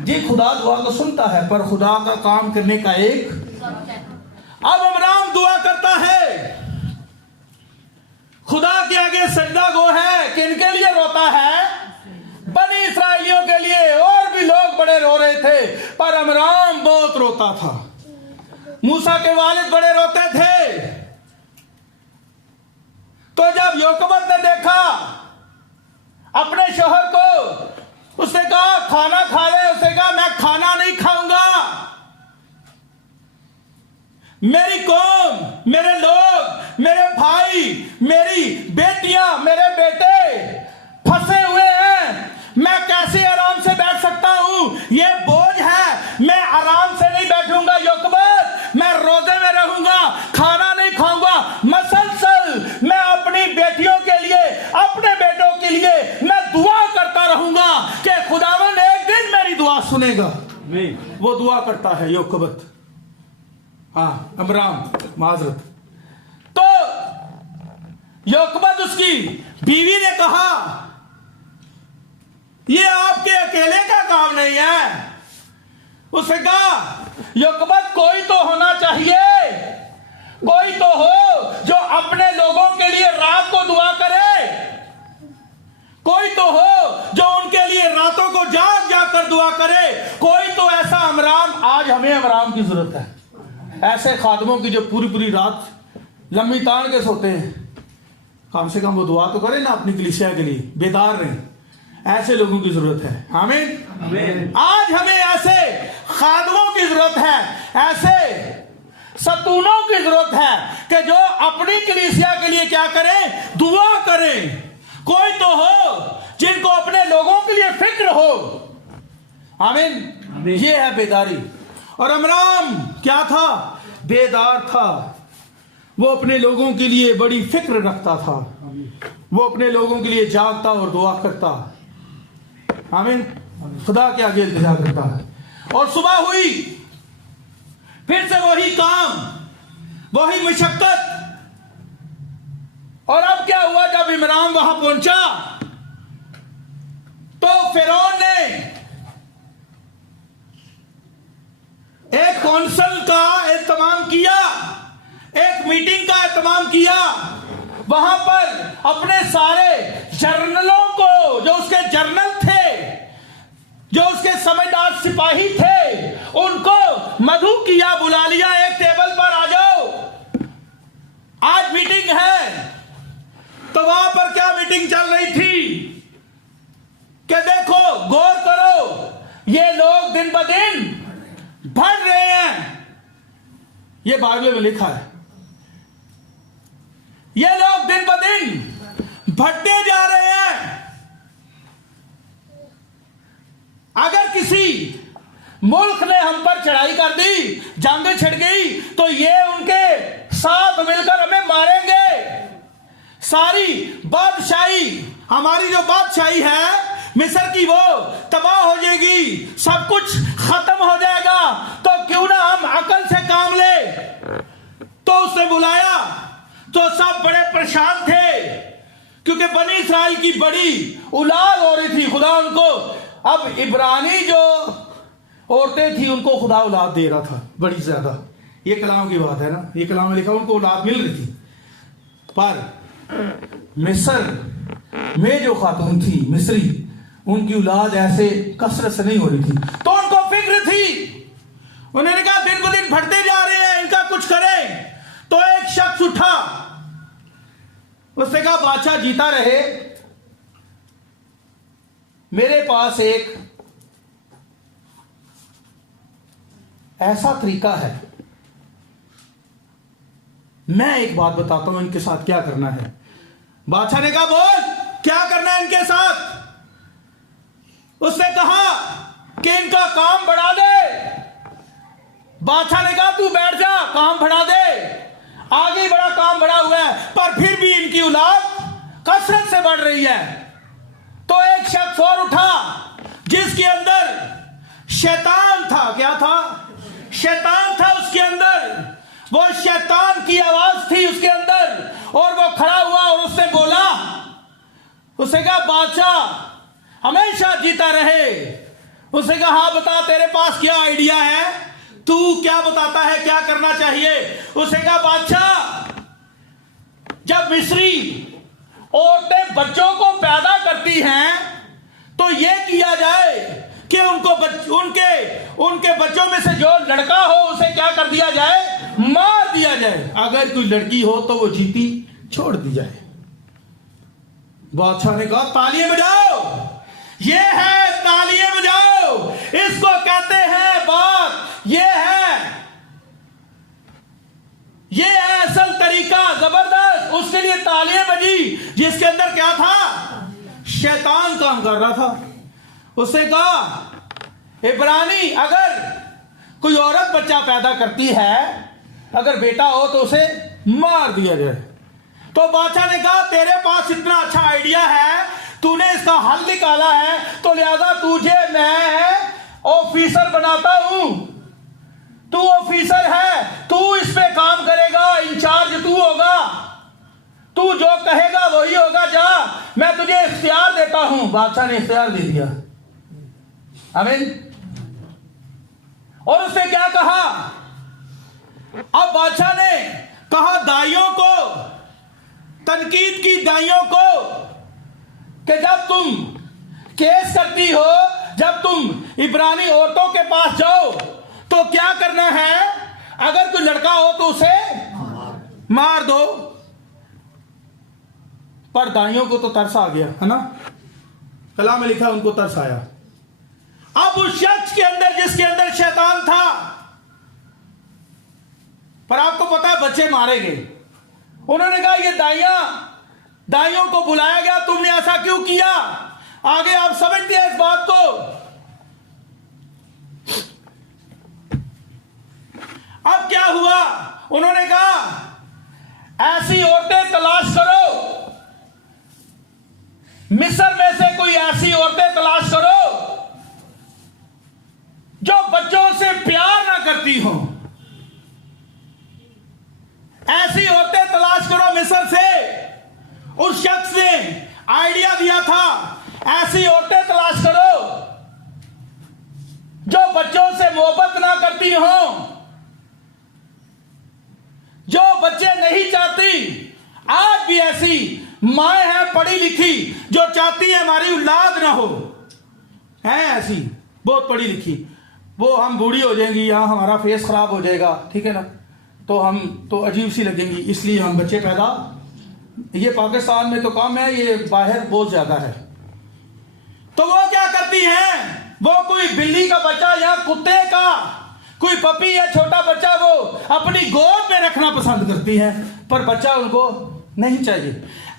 जी, खुदा दुआ को सुनता है, पर खुदा का काम करने का एक। अब अमराम दुआ करता है, खुदा के आगे सजदा गो है, किनके लिए रोता है? बनी इस्राएलियों के लिए। और भी लोग बड़े रो रहे थे, पर अमराम बहुत रोता था। मूसा के वालिद बड़े रोते थे। तो जब योकबत ने देखा अपने शोहर को, उसने कहा खाना खा ले, उसने कहा मैं खाना नहीं खाऊंगा, मेरी कौम, मेरे लोग, मेरे भाई, मेरी बेटियां, मेरे बेटे फंसे हुए हैं, मैं कैसे आराम से बैठ सकता हूं? ये बोझ है, मैं आराम से नहीं बैठूंगा योकबत, मैं रोजे में रहूंगा, खाना नहीं खाऊंगा, मसलसल मैं अपनी बेटियों के लिए, अपने बेटों के लिए मैं दुआ करता रहूंगा कि खुदावंद एक दिन मेरी दुआ सुनेगा। वो दुआ करता है योकबत, हाँ अमराम माजरत। तो योकबत, उसकी बीवी ने कहा ये आपके अकेले का काम नहीं है। उसने कहा योकबत, कोई तो होना चाहिए, कोई तो हो जो अपने लोगों के लिए रात को दुआ करे, कोई तो हो जो उनके लिए रातों को जाग जाग कर दुआ करे, कोई तो ऐसा अमराम। आज हमें अमराम की जरूरत है, ऐसे खादमों की जो पूरी पूरी रात लंबी तान के सोते हैं, कम से कम वो दुआ तो करें ना अपनी कलीसिया के लिए, बेदार रहे, ऐसे लोगों की जरूरत है। आमीन। आज हमें ऐसे खादमों की जरूरत है, ऐसे सतूनों की जरूरत है कि जो अपनी कलीसिया के लिए क्या करें? दुआ करें। कोई तो हो जिनको अपने लोगों के लिए फिक्र हो। आमीन। ये है बेदारी। और अमराम क्या था? बेदार था। वो अपने लोगों के लिए बड़ी फिक्र रखता था, वो अपने लोगों के लिए जागता और दुआ करता। आमीन। खुदा के आगे इंतजार करता है। और सुबह हुई, फिर से वही काम, वही मशक्कत, और अब क्या हुआ, जब इमरान वहां पहुंचा तो फिरौन ने एक कौंसिल का एहतमाम किया, एक मीटिंग का एहतमाम किया। वहां पर अपने सारे जर्नलों को, जो उसके जर्नल थे, जो उसके समझदार सिपाही थे, उनको मधु किया, बुला लिया, एक टेबल पर आ जाओ, आज मीटिंग है। तो वहां पर क्या मीटिंग चल रही थी कि देखो, गौर करो, ये लोग दिन ब दिन बढ़ रहे हैं। ये बाइबल में लिखा है, ये लोग दिन ब दिन बढ़ते जा रहे हैं। अगर किसी मुल्क ने हम पर चढ़ाई कर दी, जंग छिड़ गई, तो ये उनके साथ मिलकर हमें मारेंगे। सारी बादशाही, हमारी जो बादशाही है मिस्र की, वो तबाह हो जाएगी, सब कुछ खत्म हो जाएगा। तो क्यों ना हम अकल से काम ले। तो उसने बुलाया, तो सब बड़े परेशान थे, क्योंकि बनी इस्राइल की बड़ी औलाद हो रही थी। खुदा उनको, अब इब्रानी जो औरतें थी, उनको खुदा औलाद दे रहा था बड़ी ज्यादा। ये कलाम की बात है ना, ये कलाम में लिखा, उनको औलाद मिल रही थी। पर मिस्र में जो खातून थी मिस्री, उनकी औलाद ऐसे कसरत से नहीं हो रही थी। तो उनको फिक्र थी, उन्होंने कहा दिन ब दिन बढ़ते जा रहे हैं, इनका कुछ करें। तो एक शख्स उठा, उसने कहा बादशाह जीता रहे, मेरे पास एक ऐसा तरीका है, मैं एक बात बताता हूं, इनके साथ क्या करना है। बादशाह ने कहा बोल, क्या करना है इनके साथ। उसने कहा कि इनका काम बढ़ा दे। बादशाह ने कहा तू बैठ जा, काम बढ़ा दे। आगे बड़ा काम बढ़ा हुआ है, पर फिर भी इनकी औलाद कसरत से बढ़ रही है। तो एक शख्स और उठा, जिसके अंदर शैतान था। क्या था? शैतान था उसके अंदर। वो शैतान की आवाज थी उसके अंदर, और वो खड़ा हुआ और उसने बोला, उसने कहा बादशाह हमेशा जीता रहे। उसने कहा हाँ बता, तेरे पास क्या आइडिया है, तू क्या बताता है, क्या करना चाहिए। उसने कहा बादशाह, जब मिस्री औरतें बच्चों को पैदा करती हैं, तो यह किया जाए कि उनके बच्चों में से जो लड़का हो उसे क्या कर दिया जाए, मार दिया जाए। अगर कोई लड़की हो तो वो जीती छोड़ दी जाए। बादशाह ने कहा तालियां बजाओ, ये है तालियां बजाओ, इसको कहते हैं बात, ये है असल तरीका, जबरदस्त। उसके लिए तालियां बजी, जिसके अंदर क्या था, शैतान काम कर रहा था। उसने कहा इब्रानी, अगर कोई औरत बच्चा पैदा करती है, अगर बेटा हो तो उसे मार दिया जाए। तो बादशाह ने कहा तेरे पास इतना अच्छा आइडिया है, तूने इसका हल निकाला है, तो लिहाजा तुझे मैं ऑफिसर बनाता हूं। तू ऑफिसर है, तू इस पे काम करेगा, इंचार्ज तू होगा, तू जो कहेगा वही होगा, जा मैं तुझे इख्तियार देता हूं। बादशाह ने इख्तियार दे दिया। आमीन। और उसने क्या कहा, अब बादशाह ने कहा दाइयों को, तनकीद की दाइयों को, कि जब तुम केस करती हो, जब तुम इब्रानी औरतों के पास जाओ, तो क्या करना है, अगर कोई लड़का हो तो उसे मार दो। पर दाइयों को तो तरस आ गया, है ना, कलाम में लिखा उनको तरस आया। अब उस शख्स के अंदर, जिसके अंदर शैतान था, पर आपको पता है बच्चे मारे गए। उन्होंने कहा ये दाइयों को बुलाया गया, तुमने ऐसा क्यों किया। आगे आप समझते हैं इस बात को। अब क्या हुआ, उन्होंने कहा ऐसी औरतें तलाश करो, मिस्र में से कोई ऐसी औरतें तलाश करो जो बच्चों से प्यार ना करती हो। ऐसी औरतें तलाश करो मिस्र से करती हो, जो बच्चे नहीं चाहती, आज भी ऐसी माए हैं पढ़ी लिखी जो चाहती है हमारी औलाद ना हो, है ऐसी बहुत पढ़ी लिखी। वो हम बूढ़ी हो जाएंगी या हमारा फेस खराब हो जाएगा, ठीक है ना, तो हम तो अजीब सी लगेंगी, इसलिए हम बच्चे पैदा, ये पाकिस्तान में तो कम है, ये बाहर बहुत ज्यादा है। तो वो क्या करती हैं, वो कोई बिल्ली का बच्चा या कुत्ते का कोई पपी या छोटा बच्चा वो अपनी गोद में रखना पसंद करती है, पर बच्चा उनको नहीं चाहिए।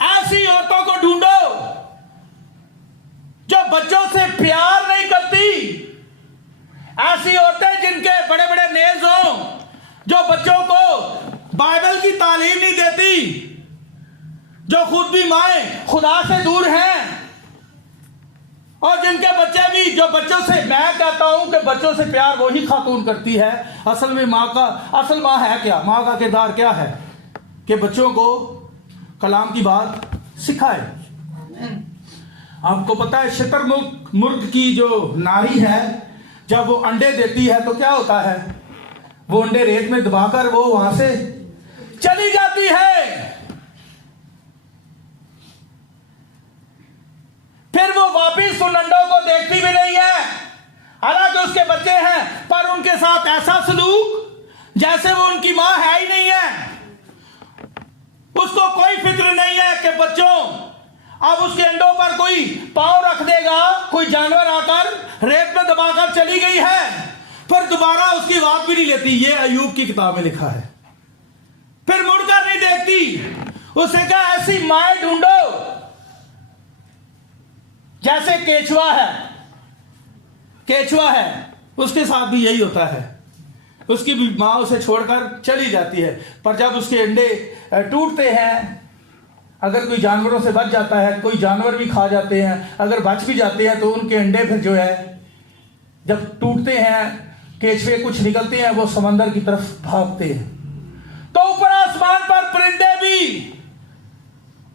ऐसी औरतों को ढूंढो जो बच्चों से प्यार नहीं करती, ऐसी औरतें जिनके बड़े बड़े नेल्स हों, जो बच्चों को बाइबल की तालीम नहीं देती, जो खुद भी माए खुदा से दूर हैं, और जिनके बच्चे भी, जो बच्चों से, मैं कहता हूं कि बच्चों से प्यार वही खातून करती है। असल में माँ का, असल माँ है क्या, माँ का किरदार क्या है कि बच्चों को कलाम की बात सिखाए। आपको पता है शुतुरमुर्ग की जो नारी है, जब वो अंडे देती है तो क्या होता है, वो अंडे रेत में दबाकर वो वहां से चली जाती है, फिर वो वापिस उन अंडों को देखती भी नहीं है, हालांकि उसके बच्चे हैं, पर उनके साथ ऐसा सलूक जैसे वो उनकी मां है ही नहीं है। उसको कोई फिक्र नहीं है कि बच्चों, अब उसके अंडों पर कोई पांव रख देगा, कोई जानवर आकर रेत में दबाकर चली गई है, फिर दोबारा उसकी बात भी नहीं लेती। ये अयूब की किताब में लिखा है। फिर मुड़कर नहीं देखती। उसे कहा ऐसी माए ढूंढो, जैसे केचुआ है, केचुआ है उसके साथ भी यही होता है, उसकी भी मां उसे छोड़कर चली जाती है, पर जब उसके अंडे टूटते हैं, अगर कोई जानवरों से बच जाता है, कोई जानवर भी खा जाते हैं, अगर बच भी जाते हैं तो उनके अंडे फिर जो है जब टूटते हैं, केचुए कुछ निकलते हैं, वो समंदर की तरफ भागते हैं। तो ऊपर आसमान पर परिंदे भी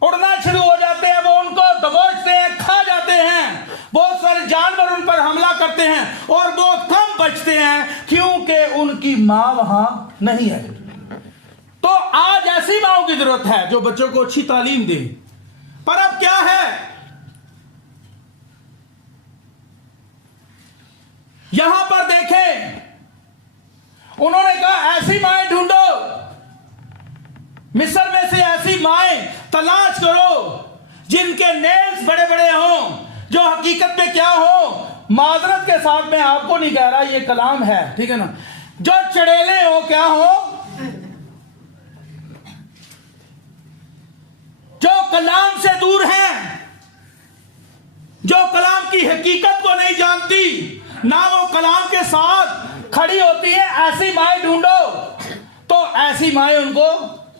उड़ना शुरू हो जाते हैं, वो उनको दबोचते हैं, खा जाते हैं, बहुत सारे जानवर उन पर हमला करते हैं और बहुत कम बचते हैं, क्योंकि उनकी मां वहां नहीं है। तो आज ऐसी माओं की जरूरत है जो बच्चों को अच्छी तालीम दे। पर अब क्या है, यहां पर देखें, उन्होंने कहा ऐसी माएं ढूंढो, मिस्र में से ऐसी माएं तलाश करो जिनके नेल्स बड़े बड़े हों, जो हकीकत में क्या हो, माजरत के साथ मैं आपको नहीं कह रहा, ये कलाम है, ठीक है ना, जो चड़ेले हो, क्या हो, जो कलाम से दूर हैं, जो कलाम की हकीकत को नहीं जानती, ना वो कलाम के साथ खड़ी होती है, ऐसी माएं ढूंढो। तो ऐसी माएं उनको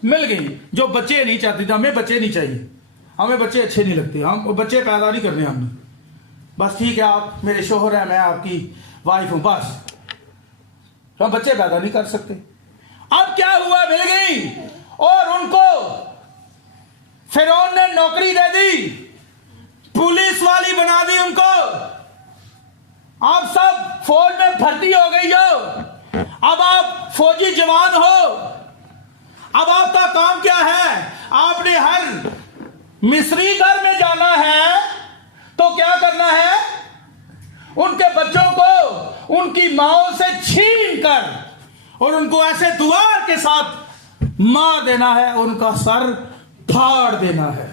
मिल गई जो बच्चे नहीं चाहती थी। हमें बच्चे नहीं चाहिए, हमें बच्चे अच्छे नहीं लगते, हम बच्चे पैदा नहीं करने हमने, बस ठीक है आप मेरे शोहर हैं, मैं आपकी वाइफ हूं, बस हम बच्चे पैदा नहीं कर सकते। अब क्या हुआ, मिल गई और उनको फिरौन ने नौकरी दे दी, पुलिस वाली बना दी उनको, आप सब फौज में भर्ती हो गई हो, अब आप फौजी जवान हो। अब आपका काम क्या है, आपने हर मिस्री घर में जाना है, तो क्या करना है, उनके बच्चों को उनकी माओं से छीन कर और उनको ऐसे दुआर के साथ मार देना है, उनका सर फाड़ देना है,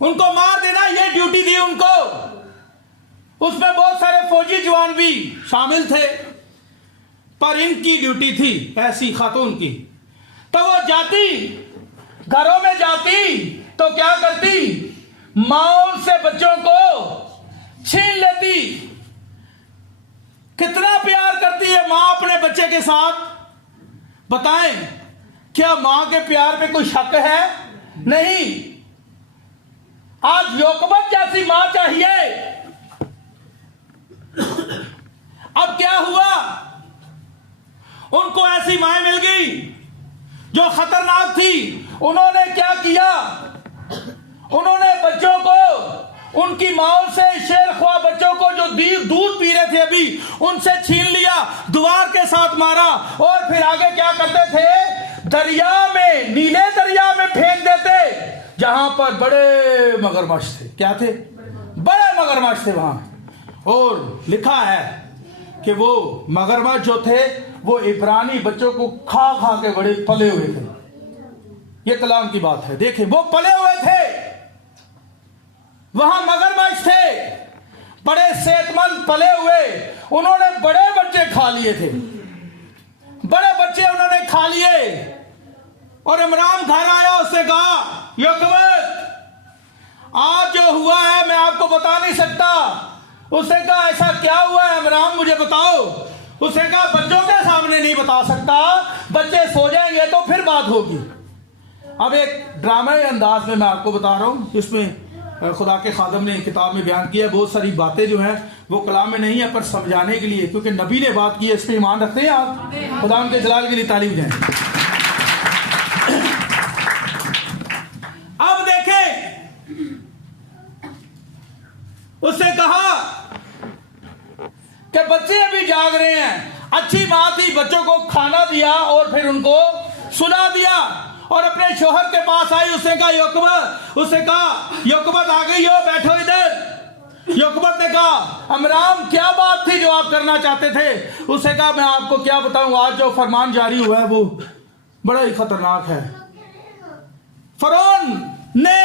उनको मार देना, ये ड्यूटी दी उनको। उसमें बहुत सारे फौजी जवान भी शामिल थे, पर इनकी ड्यूटी थी ऐसी खातून की। तो वो जाती, घरों में जाती, तो क्या करती, माओं से बच्चों को छीन लेती। कितना प्यार करती है मां अपने बच्चे के साथ, बताएं, क्या मां के प्यार पे कोई शक है? नहीं। आज योकबत जैसी मां चाहिए। अब क्या हुआ, उनको ऐसी मां मिल गई जो खतरनाक थी। उन्होंने क्या किया, उन्होंने बच्चों को, उनकी माओं से शेर ख्वाह बच्चों को जो दूध पी रहे गए थे अभी, उनसे छीन लिया, द्वार के साथ मारा, और फिर आगे क्या करते थे, दरिया में, नीले दरिया में फेंक देते, जहां पर बड़े मगरमच्छ थे। क्या थे? बड़े मगरमच्छ थे वहां। और लिखा है कि वो मगरमच्छ जो थे वो इब्रानी बच्चों को खा खा के बड़े पले हुए थे। ये कलाम की बात है। देखें, वो पले हुए थे, वहां मगरमच्छ थे, बड़े सेहतमंद पले हुए, उन्होंने बड़े बच्चे खा लिए थे, बड़े बच्चे उन्होंने खा लिए। और इमरान घर आया, उससे कहा, योकबत आज जो हुआ है मैं आपको बता नहीं सकता। उसने कहा, ऐसा क्या हुआ है इमरान, मुझे बताओ। उसने कहा, बच्चों के सामने नहीं बता सकता, बच्चे सो जाएंगे तो फिर बात होगी। अब एक ड्रामे अंदाज में मैं आपको बता रहा हूं, इसमें खुदा के खादम ने किताब में बयान किया, बहुत सारी बातें जो हैं वो कलाम में नहीं है, पर समझाने के लिए, क्योंकि नबी ने बात की है, इस पर ईमान रखते हैं आप? खुदा के जलाल के लिए तालीम दें। अब देखें, उसने कहा कि बच्चे अभी जाग रहे हैं, अच्छी बात ही, बच्चों को खाना दिया और फिर उनको सुला दिया, और अपने शोहर के पास आई। उसने कहा, योकबत, उसने कहा, योकबत आ गई हो, बैठो इधर। योकबत ने कहा, अमराम क्या बात थी जो आप करना चाहते थे? उसने कहा, मैं आपको क्या बताऊं, आज जो फरमान जारी हुआ है वो बड़ा ही खतरनाक है। फरौन ने,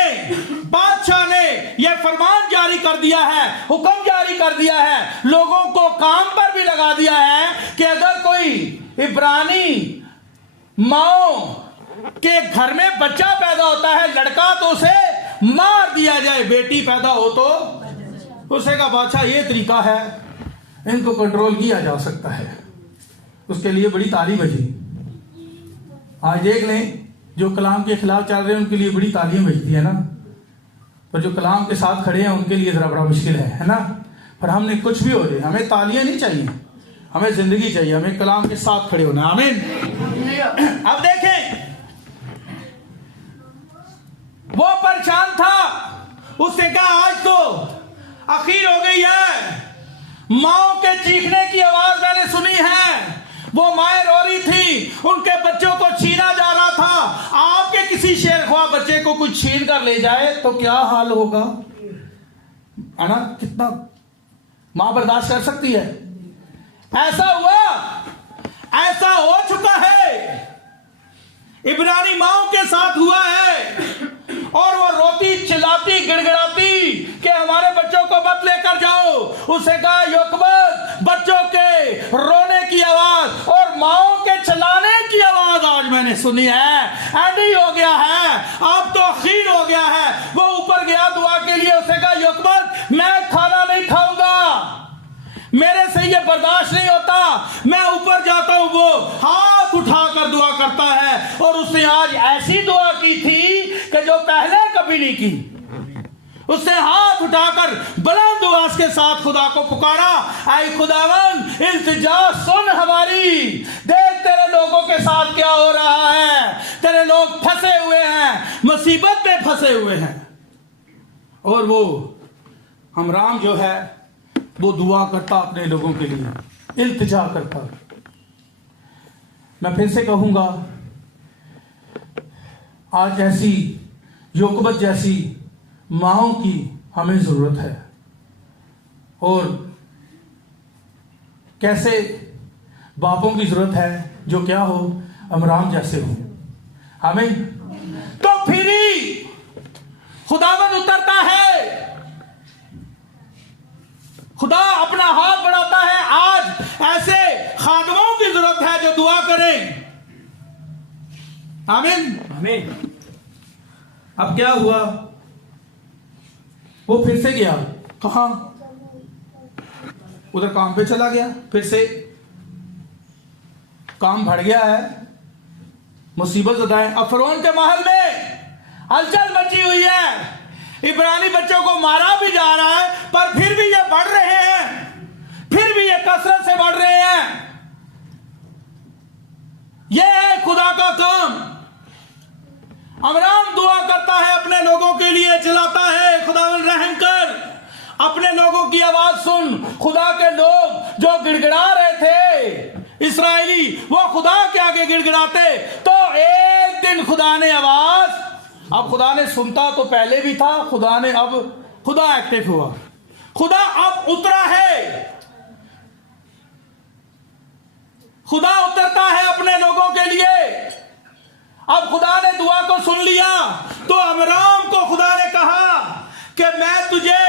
बादशाह ने यह फरमान जारी कर दिया है, हुक्म जारी कर दिया है, लोगों को काम पर भी लगा दिया है कि अगर कोई इब्रानी माओ के घर में बच्चा पैदा होता है, लड़का, तो उसे मार दिया जाए, बेटी पैदा हो तो। उसे का बादशाह, ये तरीका है, इनको कंट्रोल किया जा सकता है। उसके लिए बड़ी तालीम बजी। आज देख लें, जो कलाम के खिलाफ चल रहे हैं उनके लिए बड़ी तालीम बजती है ना, पर जो कलाम के साथ खड़े हैं उनके लिए जरा बड़ा मुश्किल है ना। पर हमने कुछ भी हो जाए, हमें तालियां नहीं चाहिए, हमें जिंदगी चाहिए, हमें कलाम के साथ खड़े होना। आमीन। अब देखें, वो परेशान था, उसने कहा, आज तो आखिर हो गई है, माओ के चीखने की आवाज मैंने सुनी है, वो माएं रो रही थी, उनके बच्चों को छीना जा रहा था। आपके किसी शेरख्वाह बच्चे को कुछ छीन कर ले जाए तो क्या हाल होगा, है ना? कितना मां बर्दाश्त कर सकती है? ऐसा हुआ, ऐसा हो चुका है, इब्रानी माओ के साथ हुआ है, और वो रोती, चिल्लाती, गिड़गिड़ाती कि हमारे बच्चों को मत लेकर जाओ। उसे कहा, योकबत, बच्चों के रोने की आवाज और माओ के चिल्लाने की आवाज आज मैंने सुनी है, एंडी हो गया है, अब तो अखीर हो गया है। वो ऊपर गया दुआ के लिए, उसे कहा, योकबत, मैं खाना नहीं खाऊंगा, मेरे से ये बर्दाश्त नहीं होता, मैं ऊपर जाता हूं। वो हाथ उठाकर दुआ करता है, और उसने आज ऐसी दुआ की थी कि जो पहले कभी नहीं की। उसने हाथ उठाकर बुलंद आवाज के साथ खुदा को पुकारा, ऐ खुदावन, इल्तिजा सुन हमारी, देख तेरे लोगों के साथ क्या हो रहा है, तेरे लोग फंसे हुए हैं, मुसीबत में फंसे हुए हैं। और वो हमराम जो है वो दुआ करता अपने लोगों के लिए, इल्तिजा करता। मैं फिर से कहूंगा, आज ऐसी योकबत जैसी माओं की हमें जरूरत है, और कैसे बापों की जरूरत है जो क्या हो, अमराम जैसे हो। हमें तो फिर ही खुदावंद उतरता है, खुदा अपना हाथ बढ़ाता है। आज ऐसे खादमों की जरूरत है जो दुआ करें। आमीन, आमीन। अब क्या हुआ, वो फिर से गया, कहां? उधर काम पे चला गया, फिर से काम बढ़ गया है, मुसीबत ज़्यादा है। अब फरौन के महल में हलचल मची हुई है, इब्रानी बच्चों को मारा भी जा रहा है, पर फिर भी ये बढ़ रहे हैं, फिर भी ये कसरत से बढ़ रहे हैं। ये है खुदा का काम। अमराम दुआ करता है अपने लोगों के लिए, चलाता है, खुदावन रहम कर, अपने लोगों की आवाज सुन। खुदा के लोग जो गिड़गिड़ा रहे थे इस्राएली, वो खुदा के आगे गिड़गिड़ाते, तो एक दिन खुदा ने आवाज, अब खुदा ने सुनता तो पहले भी था, खुदा एक्टिव हुआ, खुदा अब उतरा है, खुदा उतरता है अपने लोगों के लिए। अब खुदा ने दुआ को सुन लिया, तो अमराम को खुदा ने कहा कि मैं तुझे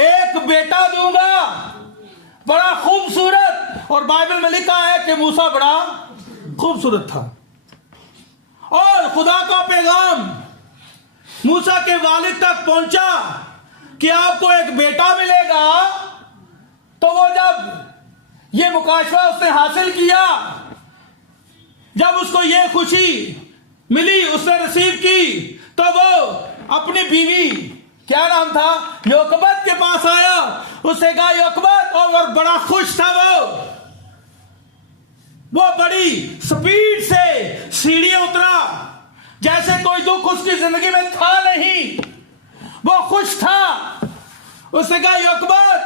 एक बेटा दूंगा बड़ा खूबसूरत, और बाइबल में लिखा है कि मूसा बड़ा खूबसूरत था। और खुदा का पैगाम मूसा के वालिद तक पहुंचा कि आपको एक बेटा मिलेगा। तो वो जब ये मुकाशवा उसने हासिल किया, जब उसको ये खुशी मिली, उसने रिसीव की, तो वो अपनी बीवी, क्या नाम था, योकबत के पास आया। उससे कहा योकबत, और बड़ा खुश था वो बड़ी स्पीड से सीढ़ियां उतरा, जैसे कोई दुख उसकी जिंदगी में था नहीं, वो खुश था। उसने कहा योकबत,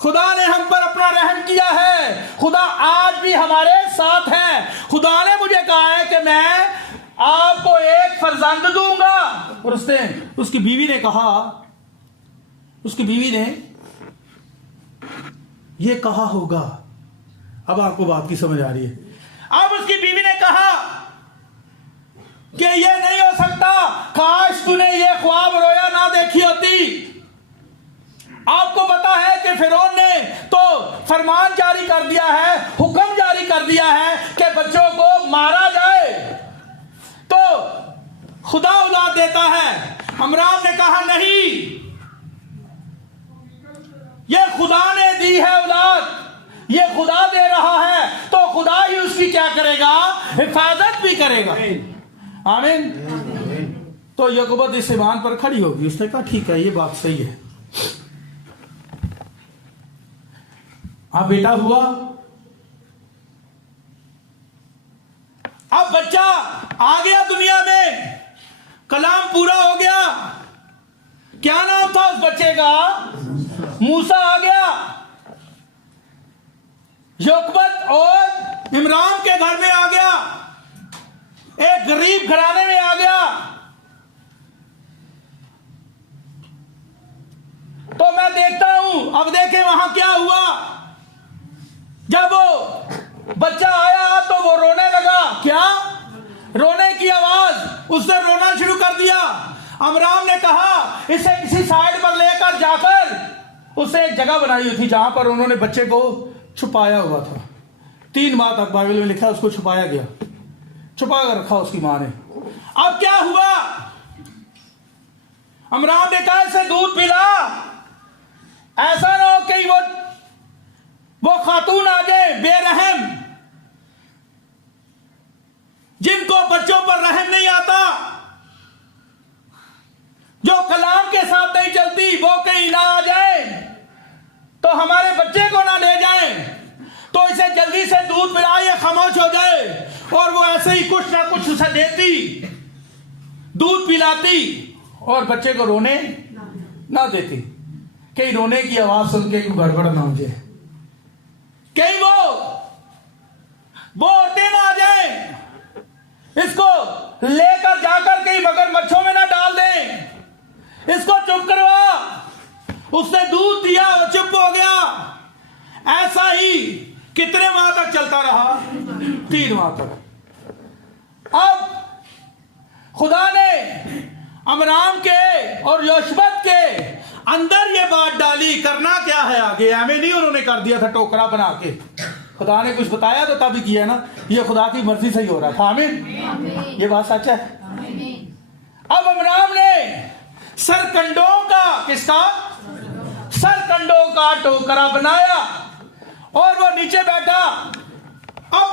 खुदा ने हम पर अपना रहम किया है, खुदा आज भी हमारे साथ है। खुदा ने मुझे कहा है कि मैं आपको एक फर्जंद दूंगा। और उसकी बीवी ने कहा, उसकी बीवी ने ये कहा होगा, अब आपको बात की समझ आ रही है। अब उसकी बीवी ने कहा कि ये नहीं हो सकता, काश तूने ये ख्वाब रोया ना देखी होती। आपको पता है कि फिरौन ने तो फरमान जारी कर दिया है, हुक्म जारी कर दिया है कि बच्चों को मारा जाए, तो खुदा औलाद देता है। अमराम ने कहा नहीं, ये खुदा ने दी है औलाद, ये खुदा दे रहा है, तो खुदा ही उसकी क्या करेगा, हिफाजत भी करेगा। आमीन। तो यकबत इस ईमान पर खड़ी होगी। उसने कहा ठीक है, ये बात सही है। अब बेटा हुआ, अब बच्चा आ गया दुनिया में, कलाम पूरा हो गया। क्या नाम था उस बच्चे का, मूसा आ गया। योकबत और इमरान के घर में आ गया, एक गरीब घराने में आ गया। तो मैं देखता हूं, अब देखें वहां क्या हुआ। जब वो बच्चा आया तो वो रोने लगा, क्या, रोने की आवाज, उसने रोना शुरू कर दिया। अमराम ने कहा इसे किसी साइड पर लेकर जाकर, उसे एक जगह बनाई हुई थी जहां पर उन्होंने बच्चे को छुपाया हुआ था। 3 माह तक बाइबल में लिखा है उसको छुपाया गया, छुपा कर रखा उसकी मां ने। अब क्या हुआ, अमराम ने कहा इसे दूध पिला, ऐसा ना हो कि वो खातून आ जाए बेरहम, जिनको बच्चों पर रहम नहीं आता, जो कलाम के साथ नहीं चलती, वो कहीं ना आ जाए तो हमारे बच्चे को ना ले जाए। तो इसे जल्दी से दूध पिलाइए, खामोश हो जाए। और वो ऐसे ही कुछ ना कुछ उसे देती, दूध पिलाती और बच्चे को रोने ना देती, कहीं रोने की आवाज सुन के गड़बड़ ना हो जाए, कहीं वो औरतें ना आ जाए, इसको लेकर जाकर कहीं मगरमच्छों में ना डाल दें, इसको चुप करवा। उसने दूध दिया, वो चुप हो गया। ऐसा ही कितने माह तक चलता रहा, 3 माह तक। अब खुदा ने अमराम के और योशबत के अंदर ये बात डाली, करना क्या है आगे। हमें नहीं उन्होंने कर दिया था टोकरा बना के, खुदा ने कुछ बताया तो तभी किया ना, ये खुदा की मर्जी से ही हो रहा था। आमीन, ये बात सच है। अब अमराम ने सरकंडों का, किसका, सरकंडों का टोकरा बनाया और वो नीचे बैठा। अब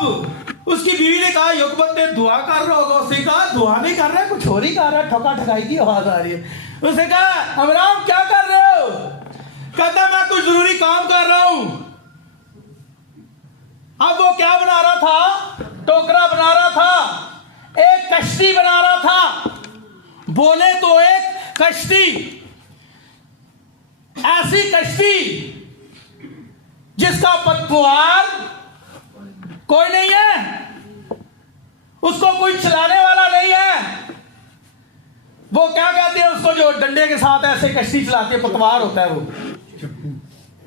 उसकी बीवी ने कहा योकबत ने दुआ कर रहा होगा। उसने कहा दुआ नहीं कर रहा है, कुछ और ही कर रहा है, ठोका ठकाई की आवाज आ रही है। उसने कहा अमराम क्या कर रहे हो, कहता मैं कुछ जरूरी काम कर रहा हूं। अब वो क्या बना रहा था, टोकरा बना रहा था, एक कश्ती बना रहा था। बोले तो एक कश्ती, ऐसी कश्ती जिसका पतवार कोई नहीं है, उसको कोई चलाने वाला नहीं है। वो क्या कहते हैं उसको, जो डंडे के साथ ऐसे कश्ती चलाते हैं, पतवार होता है वो।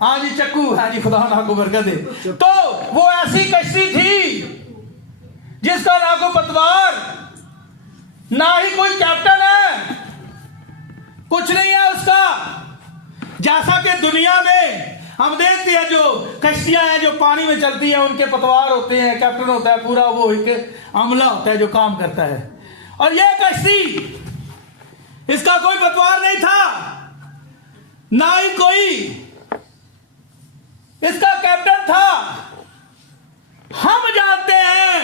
हाँ जी, चक्कू। हाँ जी, खुदा ना को बरकत दे। तो वो ऐसी कश्ती थी जिसका ना कोई पतवार, ना ही कोई कैप्टन है, कुछ नहीं है उसका। जैसा कि दुनिया में हम देखते हैं जो कश्तियां हैं जो पानी में चलती हैं, उनके पतवार होते हैं, कैप्टन होता है, पूरा वो एक अमला होता है जो काम करता है। और ये कश्ती, इसका कोई पतवार नहीं था, ना ही कोई इसका कैप्टन था। हम जानते हैं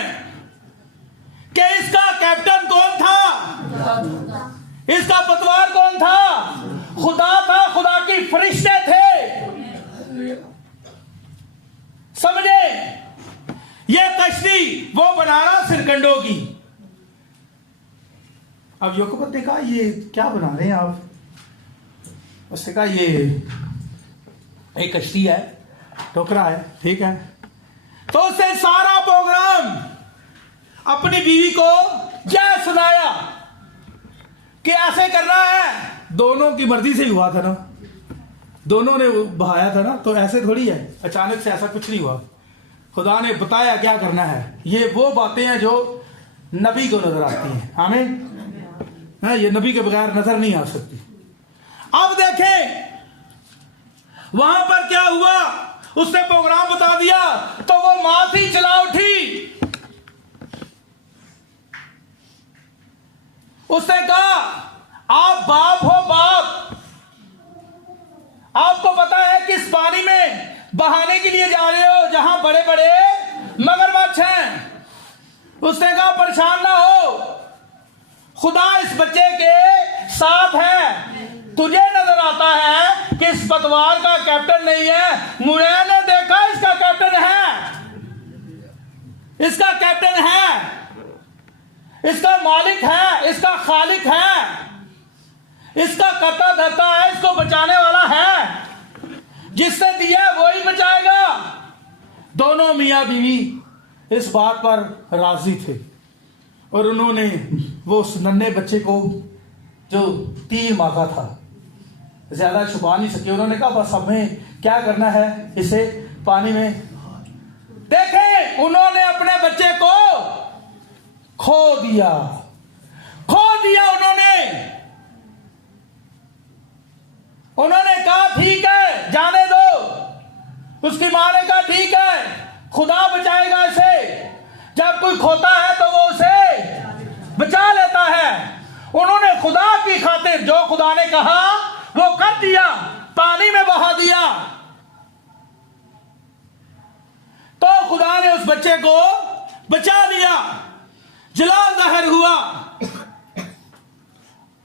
कि इसका कैप्टन कौन था, इसका पतवार कौन था? खुदा था, खुदा की फरिश्ते थे। समझे? ये कश्ती वो बना रहा सिरकंडों की। अब याकूब ने कहा, ये क्या बना रहे हैं आप? उसने कहा, ये एक कश्ती है, टोकरा है, ठीक है। तो उसने सारा प्रोग्राम अपनी बीवी को जय सुनाया कि ऐसे करना है। दोनों की मर्जी से ही हुआ था ना, दोनों ने बहाया था ना, तो ऐसे थोड़ी है, अचानक से ऐसा कुछ नहीं हुआ। खुदा ने बताया क्या करना है। ये वो बातें हैं जो नबी को नजर आती हैं। आमीन। ये नबी के बगैर नजर नहीं आ सकती। अब देखें वहां पर क्या हुआ, उसने प्रोग्राम बता दिया तो वो मां थी चला उठी। उसने कहा, आप बाप हो, बाप, आपको पता है किस पानी में बहाने के लिए जा रहे हो जहां बड़े बड़े मगरमच्छ हैं। उसने कहा, परेशान ना हो, खुदा इस बच्चे के साथ है। तुझे नजर आता है कि इस पतवार का कैप्टन नहीं है, मैंने देखा इसका कैप्टन है, इसका कैप्टन है, इसका मालिक है, इसका खालिक है, इसका करता धरता है, इसको बचाने वाला है। जिसने दिया वही बचाएगा। दोनों मियां बीवी इस बात पर राजी थे और उन्होंने वो उस नन्हे बच्चे को जो 3 माह का था, ज्यादा छुपा नहीं सके, उन्होंने कहा बस हमें क्या करना है, इसे पानी में। देखें, उन्होंने अपने बच्चे को खो दिया, उन्होंने कहा ठीक है जाने दो। उसकी मां ने कहा ठीक है, खुदा बचाएगा इसे। जब कोई खोता है तो वो उसे बचा लेता है। उन्होंने खुदा की खातिर जो खुदा ने कहा वो कर दिया, पानी में बहा दिया। तो खुदा ने उस बच्चे को बचा लिया, जलाल जाहिर हुआ।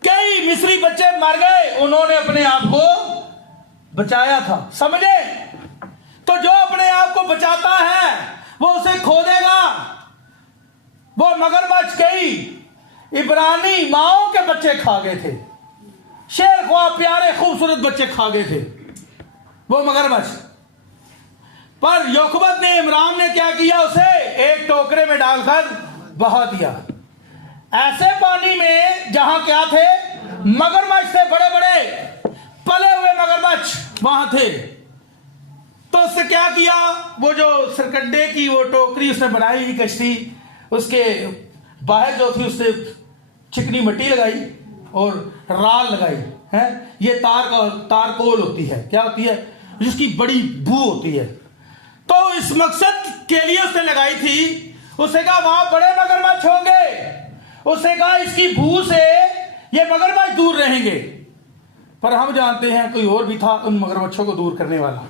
कई मिस्री बच्चे मर गए, उन्होंने अपने आप को बचाया था। समझे? तो जो अपने आप को बचाता है वो उसे खो देगा। वो मगरमच्छ कई इब्रानी माओं के बच्चे खा गए थे, शेर ख्वा प्यारे खूबसूरत बच्चे खा गए थे वो मगरमच्छ। पर योकबत ने, इमरान ने क्या किया, उसे एक टोकरे में डालकर बहा दिया, ऐसे पानी में जहां क्या थे, मगरमच्छ थे, बड़े बड़े पले हुए मगरमच्छ वहां थे। तो उसने क्या किया, वो जो सरकंडे की वो टोकरी उसने बनाई हुई कश्ती, उसके बाहर जो थी उसने चिकनी मिट्टी लगाई और राल लगाई है। ये तारकोल होती है, क्या होती है, जिसकी बड़ी बू होती है। तो इस मकसद के लिए उसने लगाई थी। उसने कहा वहां बड़े मगरमच्छ होंगे, उसने कहा इसकी बू से ये मगरमच्छ दूर रहेंगे। पर हम जानते हैं कोई और भी था उन मगरमच्छों को दूर करने वाला।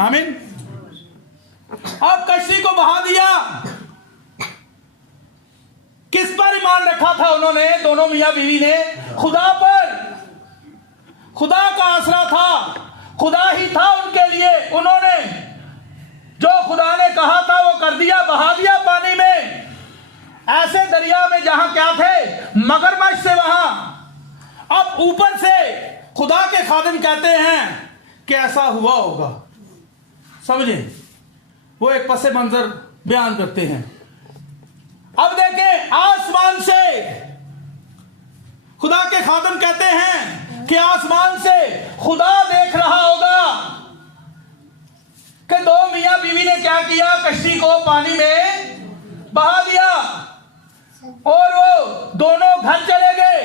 आमीन। अब कश्ती को बहा दिया। किस पर ईमान रखा था उन्होंने, दोनों मियां बीवी ने? खुदा पर। खुदा का आसरा था, खुदा ही था उनके लिए। उन्होंने जो खुदा ने कहा था वो कर दिया, बहा दिया पानी में, ऐसे दरिया में जहां क्या थे, मगरमच्छ से वहां। अब ऊपर से खुदा के खादिम कहते हैं कि ऐसा हुआ होगा। समझे, वो एक पसे मंजर बयान करते हैं। अब देखें, आसमान से खुदा के खादम कहते हैं कि आसमान से खुदा देख रहा होगा कि दो मियां बीवी ने क्या किया, कश्ती को पानी में बहा दिया और वो दोनों घर चले गए।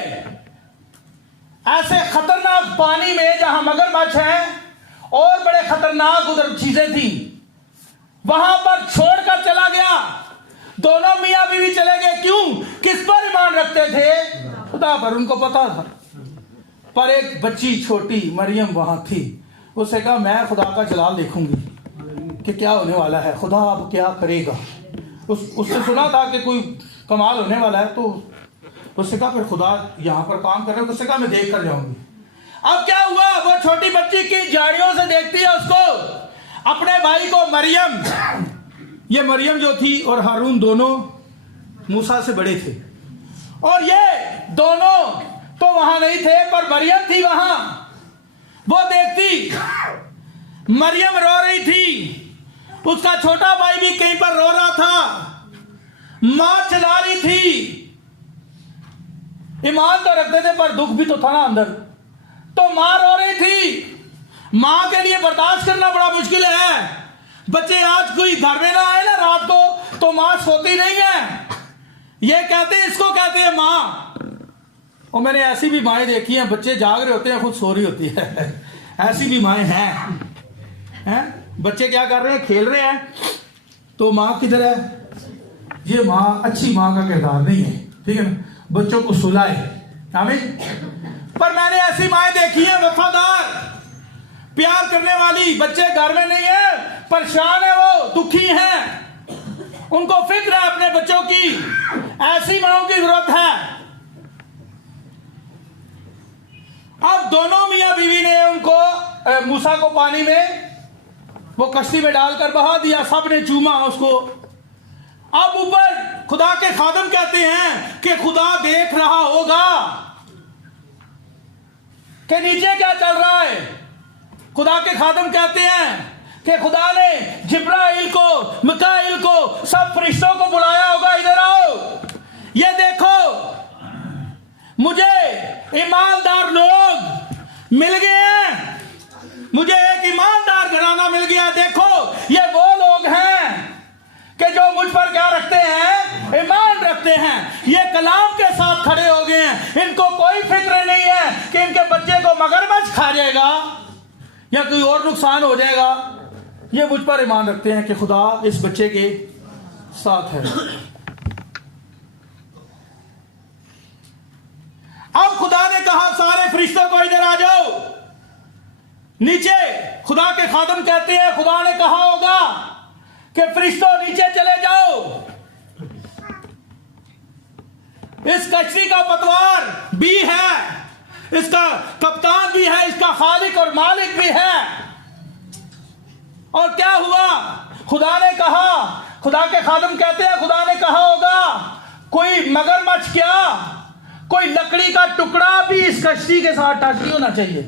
ऐसे खतरनाक पानी में जहां मगरमच्छ है और बड़े खतरनाक उधर चीजें थी, वहां पर छोड़कर चला गया। दोनों मियां बीवी चले गए। क्यों? किस पर ईमान रखते थे? खुदा पर। उनको पता था। पर एक बच्ची छोटी मरियम वहां थी। उसने कहा मैं खुदा का जलाल देखूंगी कि क्या होने वाला है, खुदा अब क्या करेगा। उसने सुना था कि कोई कमाल होने वाला है, तो उसने कहा फिर खुदा यहां पर काम कर रहे हैं। उसने कहा मैं देख कर जाऊंगी। अब क्या हुआ, वो छोटी बच्ची की झाड़ियों से देखती है उसको, अपने भाई को। मरियम, ये मरियम जो थी और हारून दोनों मूसा से बड़े थे, और ये दोनों तो वहां नहीं थे, पर मरियम थी वहां। वो देखती, मरियम रो रही थी, उसका छोटा भाई भी कहीं पर रो रहा था, मां चला रही थी। ईमान तो रखते थे पर दुख भी तो था ना अंदर। तो मां रो रही थी। मां के लिए बर्दाश्त करना बड़ा मुश्किल है। बच्चे आज कोई घर में ना आए ना रात को, तो मां सोती नहीं है। ये कहते हैं, इसको कहते हैं मां। और मैंने ऐसी भी माएँ देखी हैं, बच्चे जाग रहे होते हैं, खुद सो रही होती है। ऐसी भी माएँ हैं। बच्चे क्या कर रहे हैं, खेल रहे हैं, तो माँ किधर है? ये माँ अच्छी माँ का किरदार नहीं है, ठीक है ना। बच्चों को सुलाए, आमीन। पर मैंने ऐसी माएँ देखी हैं, वफादार, प्यार करने वाली। बच्चे घर में नहीं है, परेशान है, वो दुखी हैं, उनको फिक्र है अपने बच्चों की। ऐसी माँओं की जरूरत है। अब दोनों मियां बीवी ने उनको मूसा को पानी में, वो कश्ती में डालकर बहा दिया। सब ने चूमा उसको। अब ऊपर खुदा के खादम कहते हैं कि खुदा देख रहा होगा कि नीचे क्या चल रहा है। खुदा के खादम कहते हैं कि खुदा ने जिब्राइल को, मिकाइल को, सब फरिश्तों को बुलाया होगा, इधर आओ, ये देखो मुझे ईमानदार लोग मिल गए हैं, मुझे एक ईमानदार घराना मिल गया। देखो ये वो लोग हैं कि जो मुझ पर क्या रखते हैं, ईमान रखते हैं। ये कलाम के साथ खड़े हो गए हैं। इनको कोई फिक्र नहीं है कि इनके बच्चे को मगरमच्छ खा जाएगा या कोई और नुकसान हो जाएगा। ये मुझ पर ईमान रखते हैं कि खुदा इस बच्चे के साथ है। अब खुदा ने कहा सारे फरिश्तों को इधर आ जाओ नीचे। खुदा के खादम कहते हैं खुदा ने कहा होगा कि फरिश्तों नीचे चले जाओ। इस कश्ती का पतवार भी है, इसका कप्तान भी है, इसका खालिक और मालिक भी है। और क्या हुआ, खुदा ने कहा, खुदा के खादम कहते हैं खुदा ने कहा होगा कोई मगरमच्छ क्या, कोई लकड़ी का टुकड़ा भी इस कश्ती के साथ टच नहीं होना चाहिए।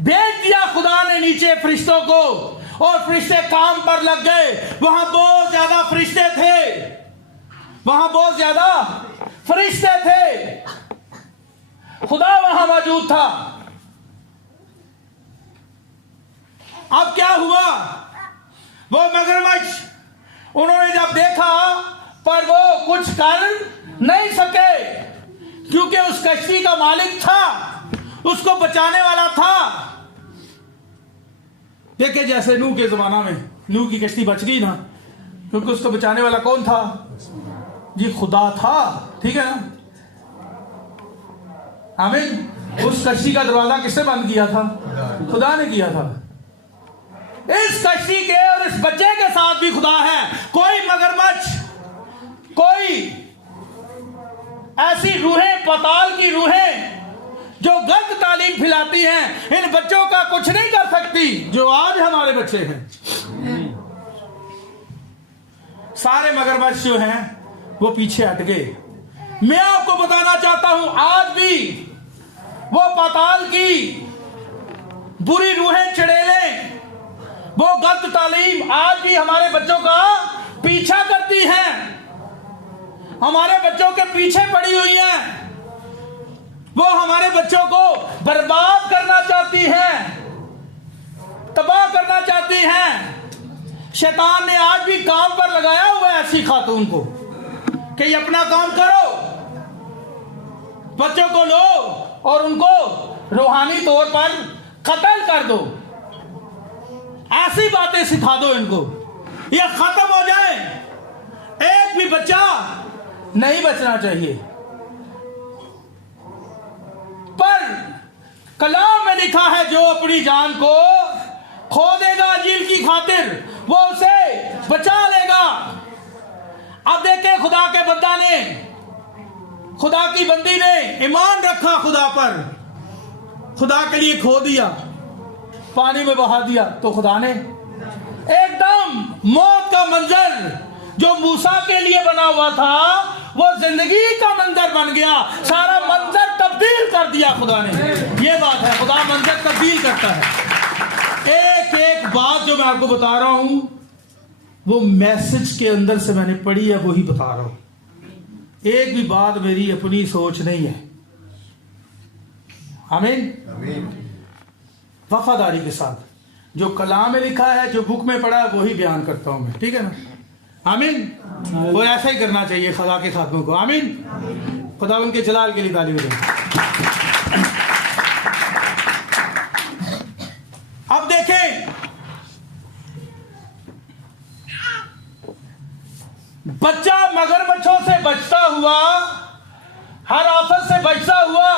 भेज दिया खुदा ने नीचे फरिश्तों को, और फरिश्ते काम पर लग गए। वहां बहुत ज्यादा फरिश्ते थे, वहां बहुत ज्यादा फरिश्ते थे, खुदा वहां मौजूद था। अब क्या हुआ, वो मगरमच्छ उन्होंने जब देखा, पर वो कुछ कर नहीं सके, क्योंकि उस कश्ती का मालिक था, उसको बचाने वाला था। देखिए जैसे नूह के जमाना में नूह की कश्ती बच गई ना, क्योंकि उसको बचाने वाला कौन था जी, खुदा था, ठीक है ना, आमीन। उस कश्ती का दरवाजा किसने बंद किया था? खुदा ने किया था। इस कश्ती के और इस बच्चे के साथ भी खुदा है। कोई मगरमच्छ, कोई ऐसी रूहें, पताल की रूहें जो गलत तालीम फैलाती हैं, इन बच्चों का कुछ नहीं कर सकती जो आज हमारे बच्चे हैं। सारे मगरमच्छ जो हैं वो पीछे हट गए। मैं आपको बताना चाहता हूं, आज भी वो पाताल की बुरी रूहें, चड़ेलें, वो गलत तालीम आज भी हमारे बच्चों का पीछा करती है, हमारे बच्चों के पीछे पड़ी हुई है। वो हमारे बच्चों को बर्बाद करना चाहती हैं, तबाह करना चाहती हैं। शैतान ने आज भी काम पर लगाया हुआ है ऐसी खातून को कि ये अपना काम करो, बच्चों को लो और उनको रूहानी तौर पर कत्ल कर दो। ऐसी बातें सिखा दो इनको, ये खत्म हो जाए। एक भी बच्चा नहीं बचना चाहिए। पर कलाम में लिखा है जो अपनी जान को खो देगा इंजील की खातिर, वो उसे बचा लेगा। अब देखे खुदा के बंदा ने, खुदा की बंदी ने ईमान रखा खुदा पर, खुदा के लिए खो दिया, पानी में बहा दिया, तो खुदा ने एकदम मौत का मंजर जो मूसा के लिए बना हुआ था वो जिंदगी का मंजर बन गया। सारा मंजर तब्दील कर दिया खुदा ने। ये बात है, खुदा मंजर तब्दील करता है। एक एक बात जो मैं आपको बता रहा हूं वो मैसेज के अंदर से मैंने पढ़ी है, वही बता रहा हूं। एक भी बात मेरी अपनी सोच नहीं है। आमीन। वफादारी के साथ जो कलाम में लिखा है, जो बुक में पढ़ा है, वही बयान करता हूं मैं, ठीक है ना। आमीन। वो ऐसा ही करना चाहिए खुदा के खातमों को। आमीन। खुदा उनके जलाल के लिए ताली बजाएं। अब देखें, बच्चा मगरमच्छों से बचता हुआ, हर आफत से बचता हुआ,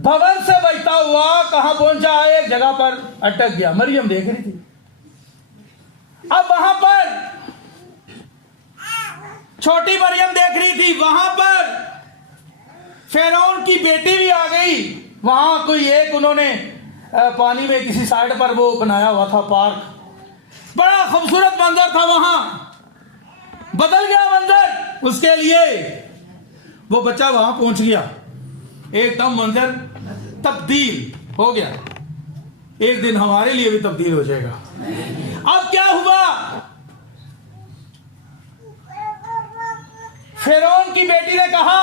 भवन से बचता हुआ कहां पहुंचा? एक जगह पर अटक गया। मरियम देख रही थी। अब वहां पर छोटी मरियम देख रही थी, वहां पर फिरौन की बेटी भी आ गई। वहां कोई एक उन्होंने पानी में किसी साइड पर वो बनाया हुआ था पार्क, बड़ा खूबसूरत मंजर था। वहां बदल गया मंजर उसके लिए। वो बच्चा वहां पहुंच गया, एकदम मंजर तब्दील हो गया। एक दिन हमारे लिए भी तब्दील हो जाएगा। अब क्या हुआ? फिरौन की बेटी ने कहा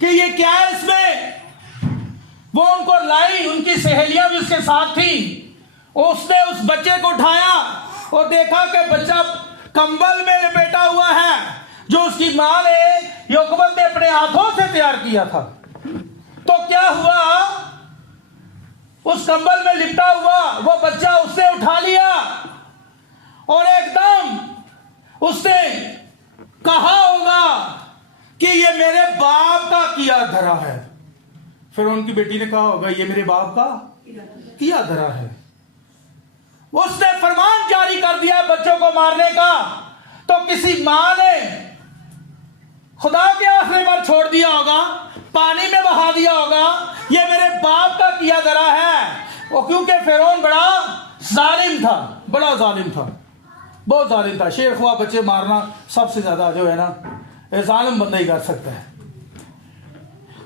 कि ये क्या है इसमें। वो उनको लाई, उनकी सहेलियां भी उसके साथ थी। उसने उस बच्चे को उठाया और देखा कि बच्चा कंबल में लपेटा हुआ है, जो उसकी मां ने, योकबत ने अपने हाथों से तैयार किया था। तो क्या हुआ? उस कंबल में लिपटा हुआ वो बच्चा उसने उठा लिया और एकदम उसने कहा होगा कि ये मेरे बाप का किया धरा है। फिर उनकी बेटी ने कहा होगा ये मेरे बाप का किया धरा है। उसने फरमान जारी कर दिया बच्चों को मारने का। तो किसी मां ने खुदा के आसरे पर छोड़ दिया होगा, पानी में बहा दिया होगा, ये मेरे बाप का किया धरा है। वो क्योंकि फिरौन बड़ा जालिम था, बड़ा जालिम था, बहुत जालिम था। शेर ख्वाह बच्चे मारना सबसे ज्यादा जो है ना, जालिम बंदा ही कर सकता है।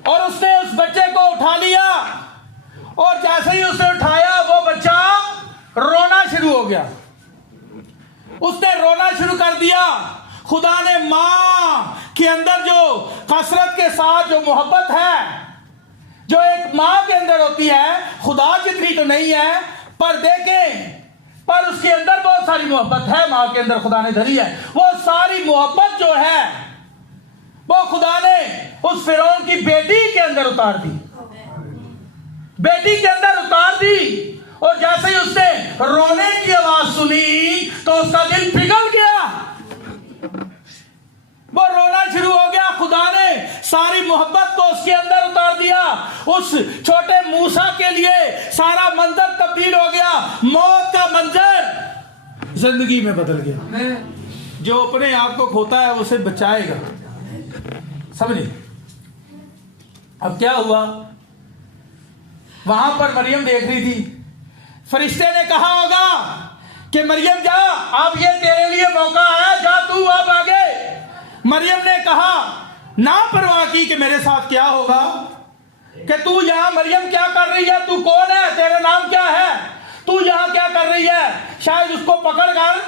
और उसने उस बच्चे को उठा लिया और जैसे ही उसने उठाया वो बच्चा रोना शुरू हो गया। उसने रोना शुरू कर दिया। खुदा ने मां के अंदर जो कसरत के साथ जो मोहब्बत है, जो एक मां के अंदर होती है, खुदा जितनी तो नहीं है, पर देखें, पर उसके अंदर बहुत सारी मोहब्बत है। मां के अंदर खुदा ने धरी है। वो सारी मोहब्बत जो है वो खुदा ने उस फिरौन की बेटी के अंदर उतार दी, बेटी के अंदर उतार दी। और जैसे ही उसने रोने की आवाज सुनी तो उसका दिल पिघल गया, वो रोना शुरू हो गया। खुदा ने सारी मोहब्बत को उसके अंदर उतार दिया। उस छोटे मूसा के लिए सारा मंजर तब्दील हो गया। मौत का मंजर जिंदगी में बदल गया। जो अपने आप को खोता है उसे बचाएगा, समझे। अब क्या हुआ? वहां पर मरियम देख रही थी। फरिश्ते ने कहा होगा कि मरियम जा, अब ये तेरे लिए मौका आया, जा तू अब आगे। मरियम ने कहा, ना परवाह की कि मेरे साथ क्या होगा, कि तू यहां मरियम क्या कर रही है, तू कौन है, तेरा नाम क्या है। तू यहां क्या कर रही है? शायद उसको पकड़कर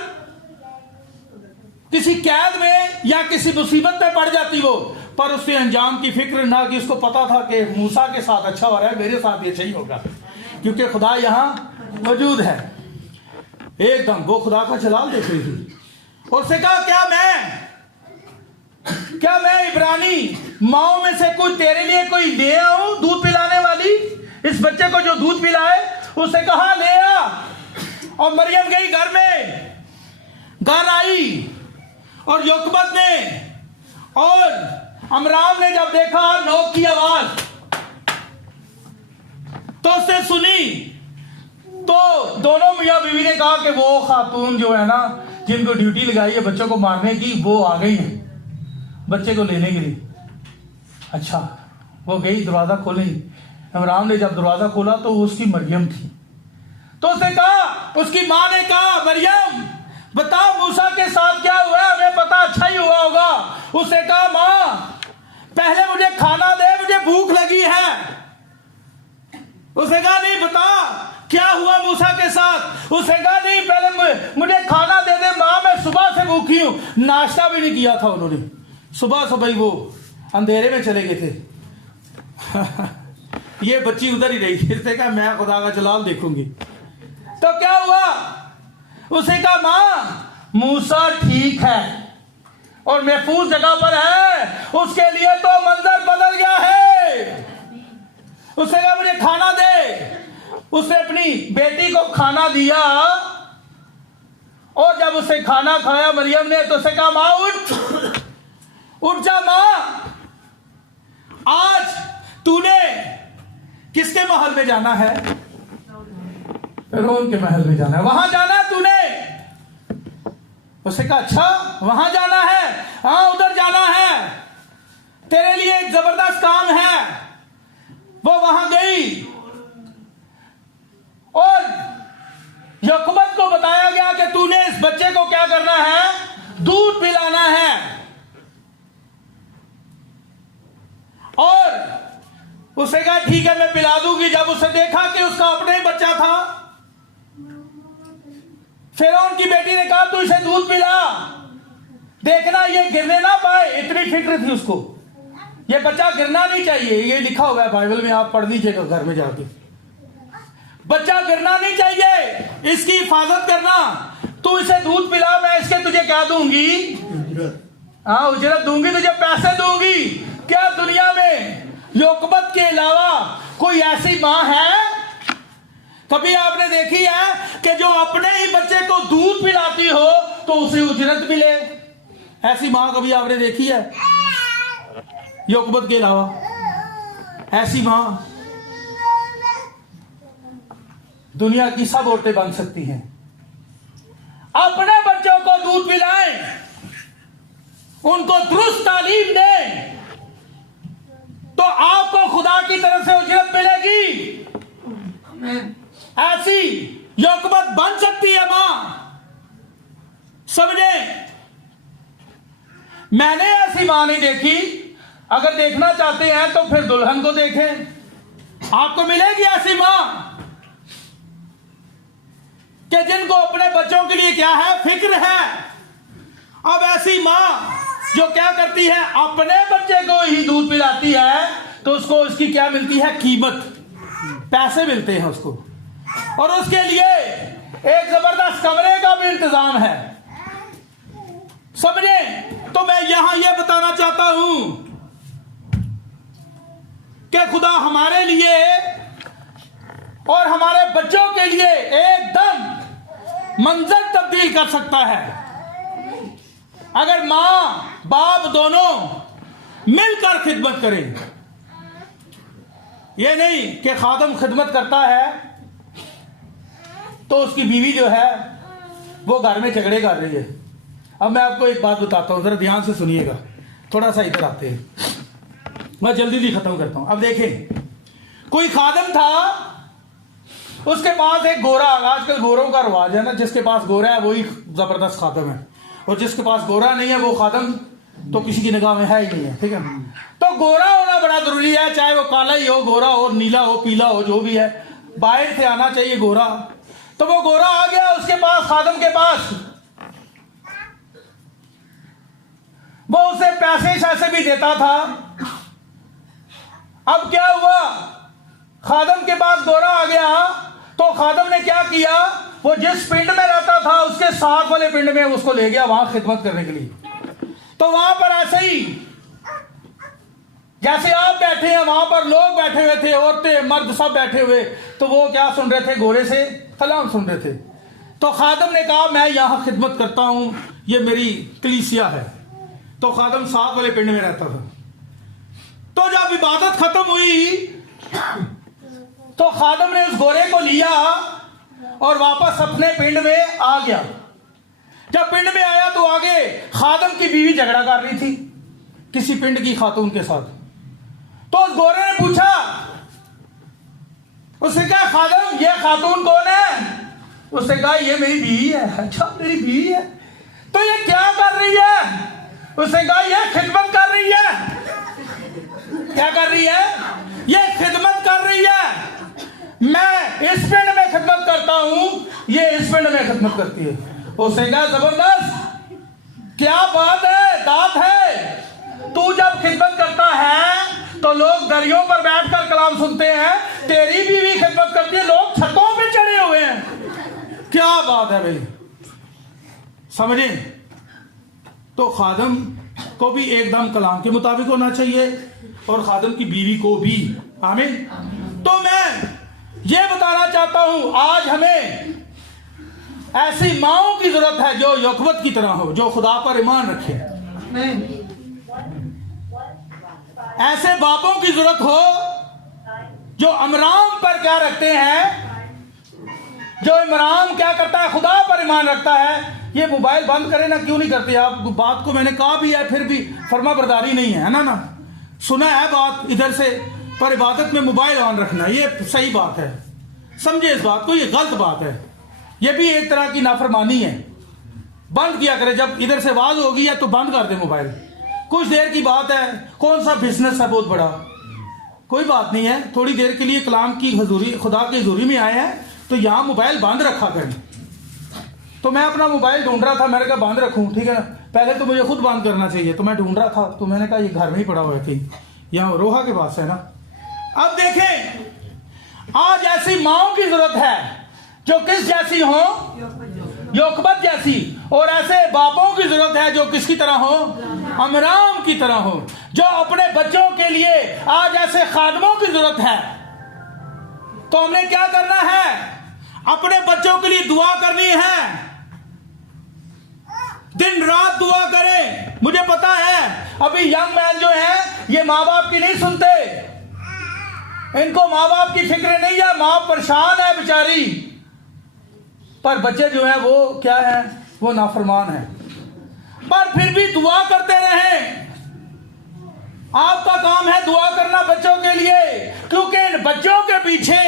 किसी कैद में या किसी मुसीबत में पड़ जाती वो, पर उसने अंजाम की फिक्र ना की। उसको पता था कि मूसा के साथ अच्छा हो रहा है, मेरे साथ भी अच्छा ही होगा, क्योंकि खुदा यहां मौजूद है। एकदम वो खुदा का जलाल देख रही थी। और उसने कहा क्या मैं इब्रानी माओ में से कोई तेरे लिए कोई ले आऊं दूध पिलाने वाली, इस बच्चे को जो दूध पिलाए? उसने कहा ले आ। और मरियम गई घर में, घर आई और योकबत ने और अमराम ने जब देखा नोक की आवाज तो उसने सुनी, तो दोनों मियां बीवी ने कहा कि वो खातून जो है ना जिनको ड्यूटी लगाई है बच्चों को मारने की, वो आ गई है बच्चे को लेने के लिए। अच्छा, वो गई, दरवाजा खोली। इमरान ने जब दरवाजा खोला तो उसकी मरियम थी। तो उसने कहा, उसकी मां ने कहा, मरियम बताओ मूसा के साथ क्या हुआ? हमें पता अच्छा ही हुआ होगा। उसने कहा, मां पहले मुझे खाना दे, मुझे भूख लगी है। उसने कहा, नहीं बता क्या हुआ मूसा के साथ? उसने कहा, नहीं पहले मुझे खाना दे दे मां, मैं सुबह से भूखी हूं। नाश्ता भी नहीं किया था उन्होंने, सुबह सुबह वो अंधेरे में चले गए थे। ये बच्ची उधर ही रही। इसने कहा, मैं खुदा का जलाल देखूंगी। तो क्या हुआ? उसने कहा, मां मूसा ठीक है और महफूज जगह पर है, उसके लिए तो मंजर बदल गया है। उसने कहा, मुझे खाना दे। उसने अपनी बेटी को खाना दिया और जब उसे खाना खाया मरियम ने, तो उसे कहा, मां उठ जा मां, आज तूने किसके महल में जाना है? फिरौन के महल में जाना है, वहां जाना है तूने। उसने कहा, अच्छा वहां जाना है? हाँ उधर जाना है, तेरे लिए एक जबरदस्त काम है। वो वहां गई और यकूबत को बताया गया कि तूने इस बच्चे को क्या करना है? दूध पिलाना है। और उसे कहा, ठीक है मैं पिला दूंगी। जब उसे देखा कि उसका अपना ही बच्चा था, फिरौन की बेटी ने कहा, तू इसे दूध पिला, देखना ये गिरने ना पाए। इतनी फिक्र थी उसको, ये बच्चा गिरना नहीं चाहिए। ये लिखा हुआ है बाइबल में, आप पढ़ लीजिएगा घर में जाके। बच्चा गिरना नहीं चाहिए, इसकी हिफाजत करना। तू इसे दूध पिला, मैं इसके तुझे क्या दूंगी? हाँ उजरत दूंगी, तुझे पैसे दूंगी। क्या दुनिया में योकबत के अलावा कोई ऐसी मां है? कभी आपने देखी है कि जो अपने ही बच्चे को दूध पिलाती हो तो उसे उजरत मिले? ऐसी मां कभी आपने देखी है योकबत के अलावा? ऐसी मां दुनिया की सब औरतें बन सकती हैं। अपने बच्चों को दूध पिलाएं, उनको दुरुस्त तालीम दें, तो आपको खुदा की तरफ से उजरत मिलेगी। ऐसी योकबत बन सकती है मां, समझे? मैंने ऐसी मां नहीं देखी। अगर देखना चाहते हैं तो फिर दुल्हन को देखें, आपको मिलेगी ऐसी मां कि जिनको अपने बच्चों के लिए क्या है? फिक्र है। अब ऐसी मां जो क्या करती है? अपने बच्चे को ही दूध पिलाती है, तो उसको उसकी क्या मिलती है? कीमत, पैसे मिलते हैं उसको। और उसके लिए एक जबरदस्त कमरे का भी इंतजाम है, समझे? तो मैं यहां यह बताना चाहता हूं कि खुदा हमारे लिए और हमारे बच्चों के लिए एकदम मंजर तब्दील कर सकता है, अगर मां बाप दोनों मिलकर खिदमत करें। यह नहीं कि खादम खिदमत करता है तो उसकी बीवी जो है वो घर में झगड़े कर रही है। अब मैं आपको एक बात बताता हूं, जरा ध्यान से सुनिएगा, थोड़ा सा इधर आते हैं, मैं जल्दी ही खत्म करता हूं। अब देखें, कोई खादम था, उसके पास एक गोरा, आजकल गोरों का रिवाज है ना, जिसके पास गोरा है वही जबरदस्त खादम है, और जिसके पास गोरा नहीं है वो खादम तो किसी की निगाह में है ही नहीं है, ठीक है? तो गोरा होना बड़ा जरूरी है, चाहे वो काला ही हो, गोरा हो, नीला हो, पीला हो, जो भी है, बाहर से आना चाहिए गोरा। तो वो गोरा आ गया उसके पास, खादम के पास। वो उसे पैसे शैसे भी देता था। अब क्या हुआ, खादम के पास गोरा आ गया तो खादम ने क्या किया, वो जिस पिंड में रहता था उसके साथ वाले पिंड में उसको ले गया वहां खिदमत करने के लिए। तो वहां पर ऐसे ही जैसे आप बैठे हैं, वहां पर लोग बैठे हुए थे, औरतें मर्द सब बैठे हुए। तो वो क्या सुन रहे थे, गोरे से कलाम सुन रहे थे। तो खादम ने कहा मैं यहां खिदमत करता हूं, ये मेरी कलीसिया है। तो खादम साथ वाले पिंड में रहता था। तो जब इबादत खत्म हुई तो खादम ने उस गोरे को लिया और वापस अपने पिंड में आ गया। जब पिंड में आया तो आगे खादम की बीवी झगड़ा कर रही थी किसी पिंड की खातून के साथ। तो उस गोरे ने पूछा, उससे कहा खादम ये खातून कौन है? उसने कहा ये मेरी बीवी है। अच्छा मेरी बीवी है, तो ये क्या कर रही है? उसने कहा ये खिदमत कर रही है। क्या कर रही है? ये खिदमत कर रही है। मैं इस पिंड में खिदमत करता हूं, ये इस पिंड में खिदमत करती है। उसने कहा जबरदस्त, क्या बात है, दात है। तू जब खिदमत करता है तो लोग दरियों पर बैठकर कलाम सुनते हैं, तेरी बीवी खिदमत करती है, लोग छतों पे चढ़े हुए हैं। क्या बात है भाई, समझे? तो खादम को भी एकदम कलाम के मुताबिक होना चाहिए और खादम की बीवी को भी। आमीन। तो मैं ये बताना चाहता हूं, आज हमें ऐसी माओं की जरूरत है जो योखवत की तरह हो, जो खुदा पर ईमान रखे। ऐसे बापों की जरूरत हो जो अमराम पर क्या रखते हैं, जो इमरान क्या करता है, खुदा पर ईमान रखता है। ये मोबाइल बंद करे ना, क्यों नहीं करते आप? बात को मैंने कहा भी है, फिर भी फर्मा बरदारी नहीं है ना। सुना है बात इधर से, पर इबादत में मोबाइल ऑन रखना ये सही बात है। समझे इस बात को, ये गलत बात है। ये भी एक तरह की नाफरमानी है। बंद किया करे, जब इधर से आवाज होगी या तो बंद कर दे मोबाइल। कुछ देर की बात है, कौन सा बिजनेस है बहुत बड़ा, कोई बात नहीं है। थोड़ी देर के लिए कलाम की हजूरी, खुदा की हजूरी में आए हैं तो यहाँ मोबाइल बंद रखा करें। तो मैं अपना मोबाइल ढूंढ रहा था, मैंने कहा बंद रखूं, ठीक है ना। पहले तो मुझे खुद बंद करना चाहिए, तो मैं ढूंढ रहा था, तो मैंने कहा ये घर में ही पड़ा हुआ है कहीं, यहाँ रोहा के पास है ना। अब देखें, आज ऐसी माओं की जरूरत है जो किस जैसी हो, योखबत जैसी। और ऐसे बापों की जरूरत है जो किसकी तरह हो, अमराम की तरह हो, जो अपने बच्चों के लिए आज ऐसे खादमों की जरूरत है। तो हमने क्या करना है, अपने बच्चों के लिए दुआ करनी है, दिन रात दुआ करें। मुझे पता है अभी यंग मैन जो है ये माँ बाप की नहीं सुनते, इनको माँ बाप की फिक्र नहीं है, माँ परेशान है बेचारी। पर बच्चे जो है वो क्या है, वो नाफरमान है। पर फिर भी दुआ करते रहें। आपका काम है दुआ करना बच्चों के लिए, क्योंकि इन बच्चों के पीछे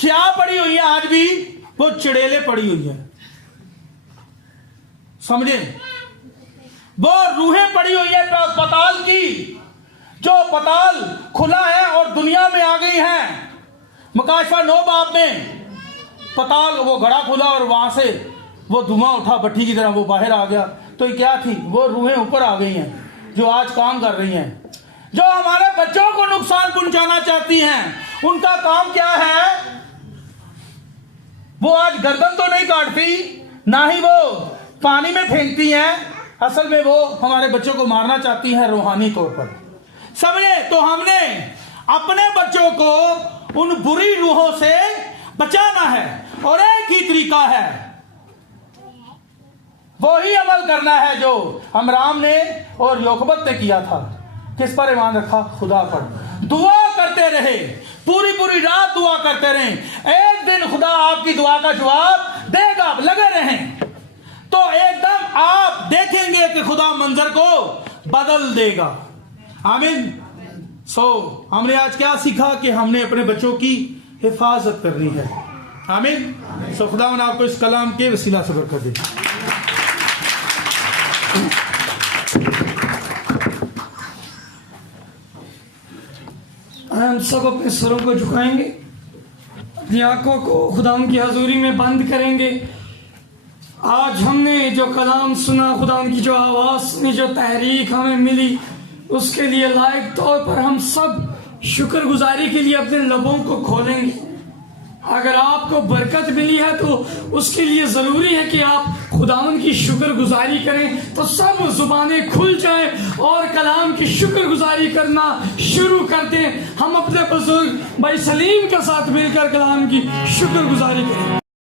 क्या पड़ी हुई है, आज भी वो चिड़ेले पड़ी हुई है। समझे, वो रूहें पड़ी हुई है पताल की, जो पताल खुला है और दुनिया में आ गई है। मुकाशफा 9 बाब में पताल वो घड़ा खुला और वहां से वो धुआं उठा भट्टी की तरह, वो बाहर आ गया। तो ये क्या थी, वो रूहें ऊपर आ गई हैं जो आज काम कर रही हैं, जो हमारे बच्चों को नुकसान पहुंचाना चाहती हैं। उनका काम क्या है, वो आज गर्दन तो नहीं काटती, ना ही वो पानी में फेंकती हैं, असल में वो हमारे बच्चों को मारना चाहती हैं रूहानी तौर पर। समझे? तो हमने अपने बच्चों को उन बुरी रूहों से बचाना है और एक ही तरीका है, वो ही अमल करना है जो अमराम ने और योखबत ने किया था। किस पर ईमान रखा? खुदा पर। दुआ करते रहे, पूरी पूरी रात दुआ करते रहे, एक दिन खुदा आपकी दुआ का जवाब देगा। लगे रहें तो एकदम आप देखेंगे कि खुदा मंजर को बदल देगा। आमीन। हमने आज क्या सीखा कि हमने अपने बच्चों की हिफाजत करनी है। आमीन। खुदा आपको इस कलाम के वसीला से बरकत दे। हम सब अपने सरों को झुकाएंगे। अपनी आंखों को खुदाम की हजूरी में बंद करेंगे। आज हमने जो कलाम सुना, खुदाम की जो आवाज़ सुनी, जो तहरीक हमें मिली, उसके लिए लायक तौर पर हम सब शुक्रगुजारी के लिए अपने लबों को खोलेंगे। अगर आपको बरकत मिली है तो उसके लिए ज़रूरी है कि आप खुदावन की शुक्रगुजारी करें। तो सब जुबानें खुल जाएं और कलाम की शुक्रगुजारी करना शुरू कर दें। हम अपने बुजुर्ग भाई सलीम के साथ मिलकर कलाम की शुक्रगुजारी करें।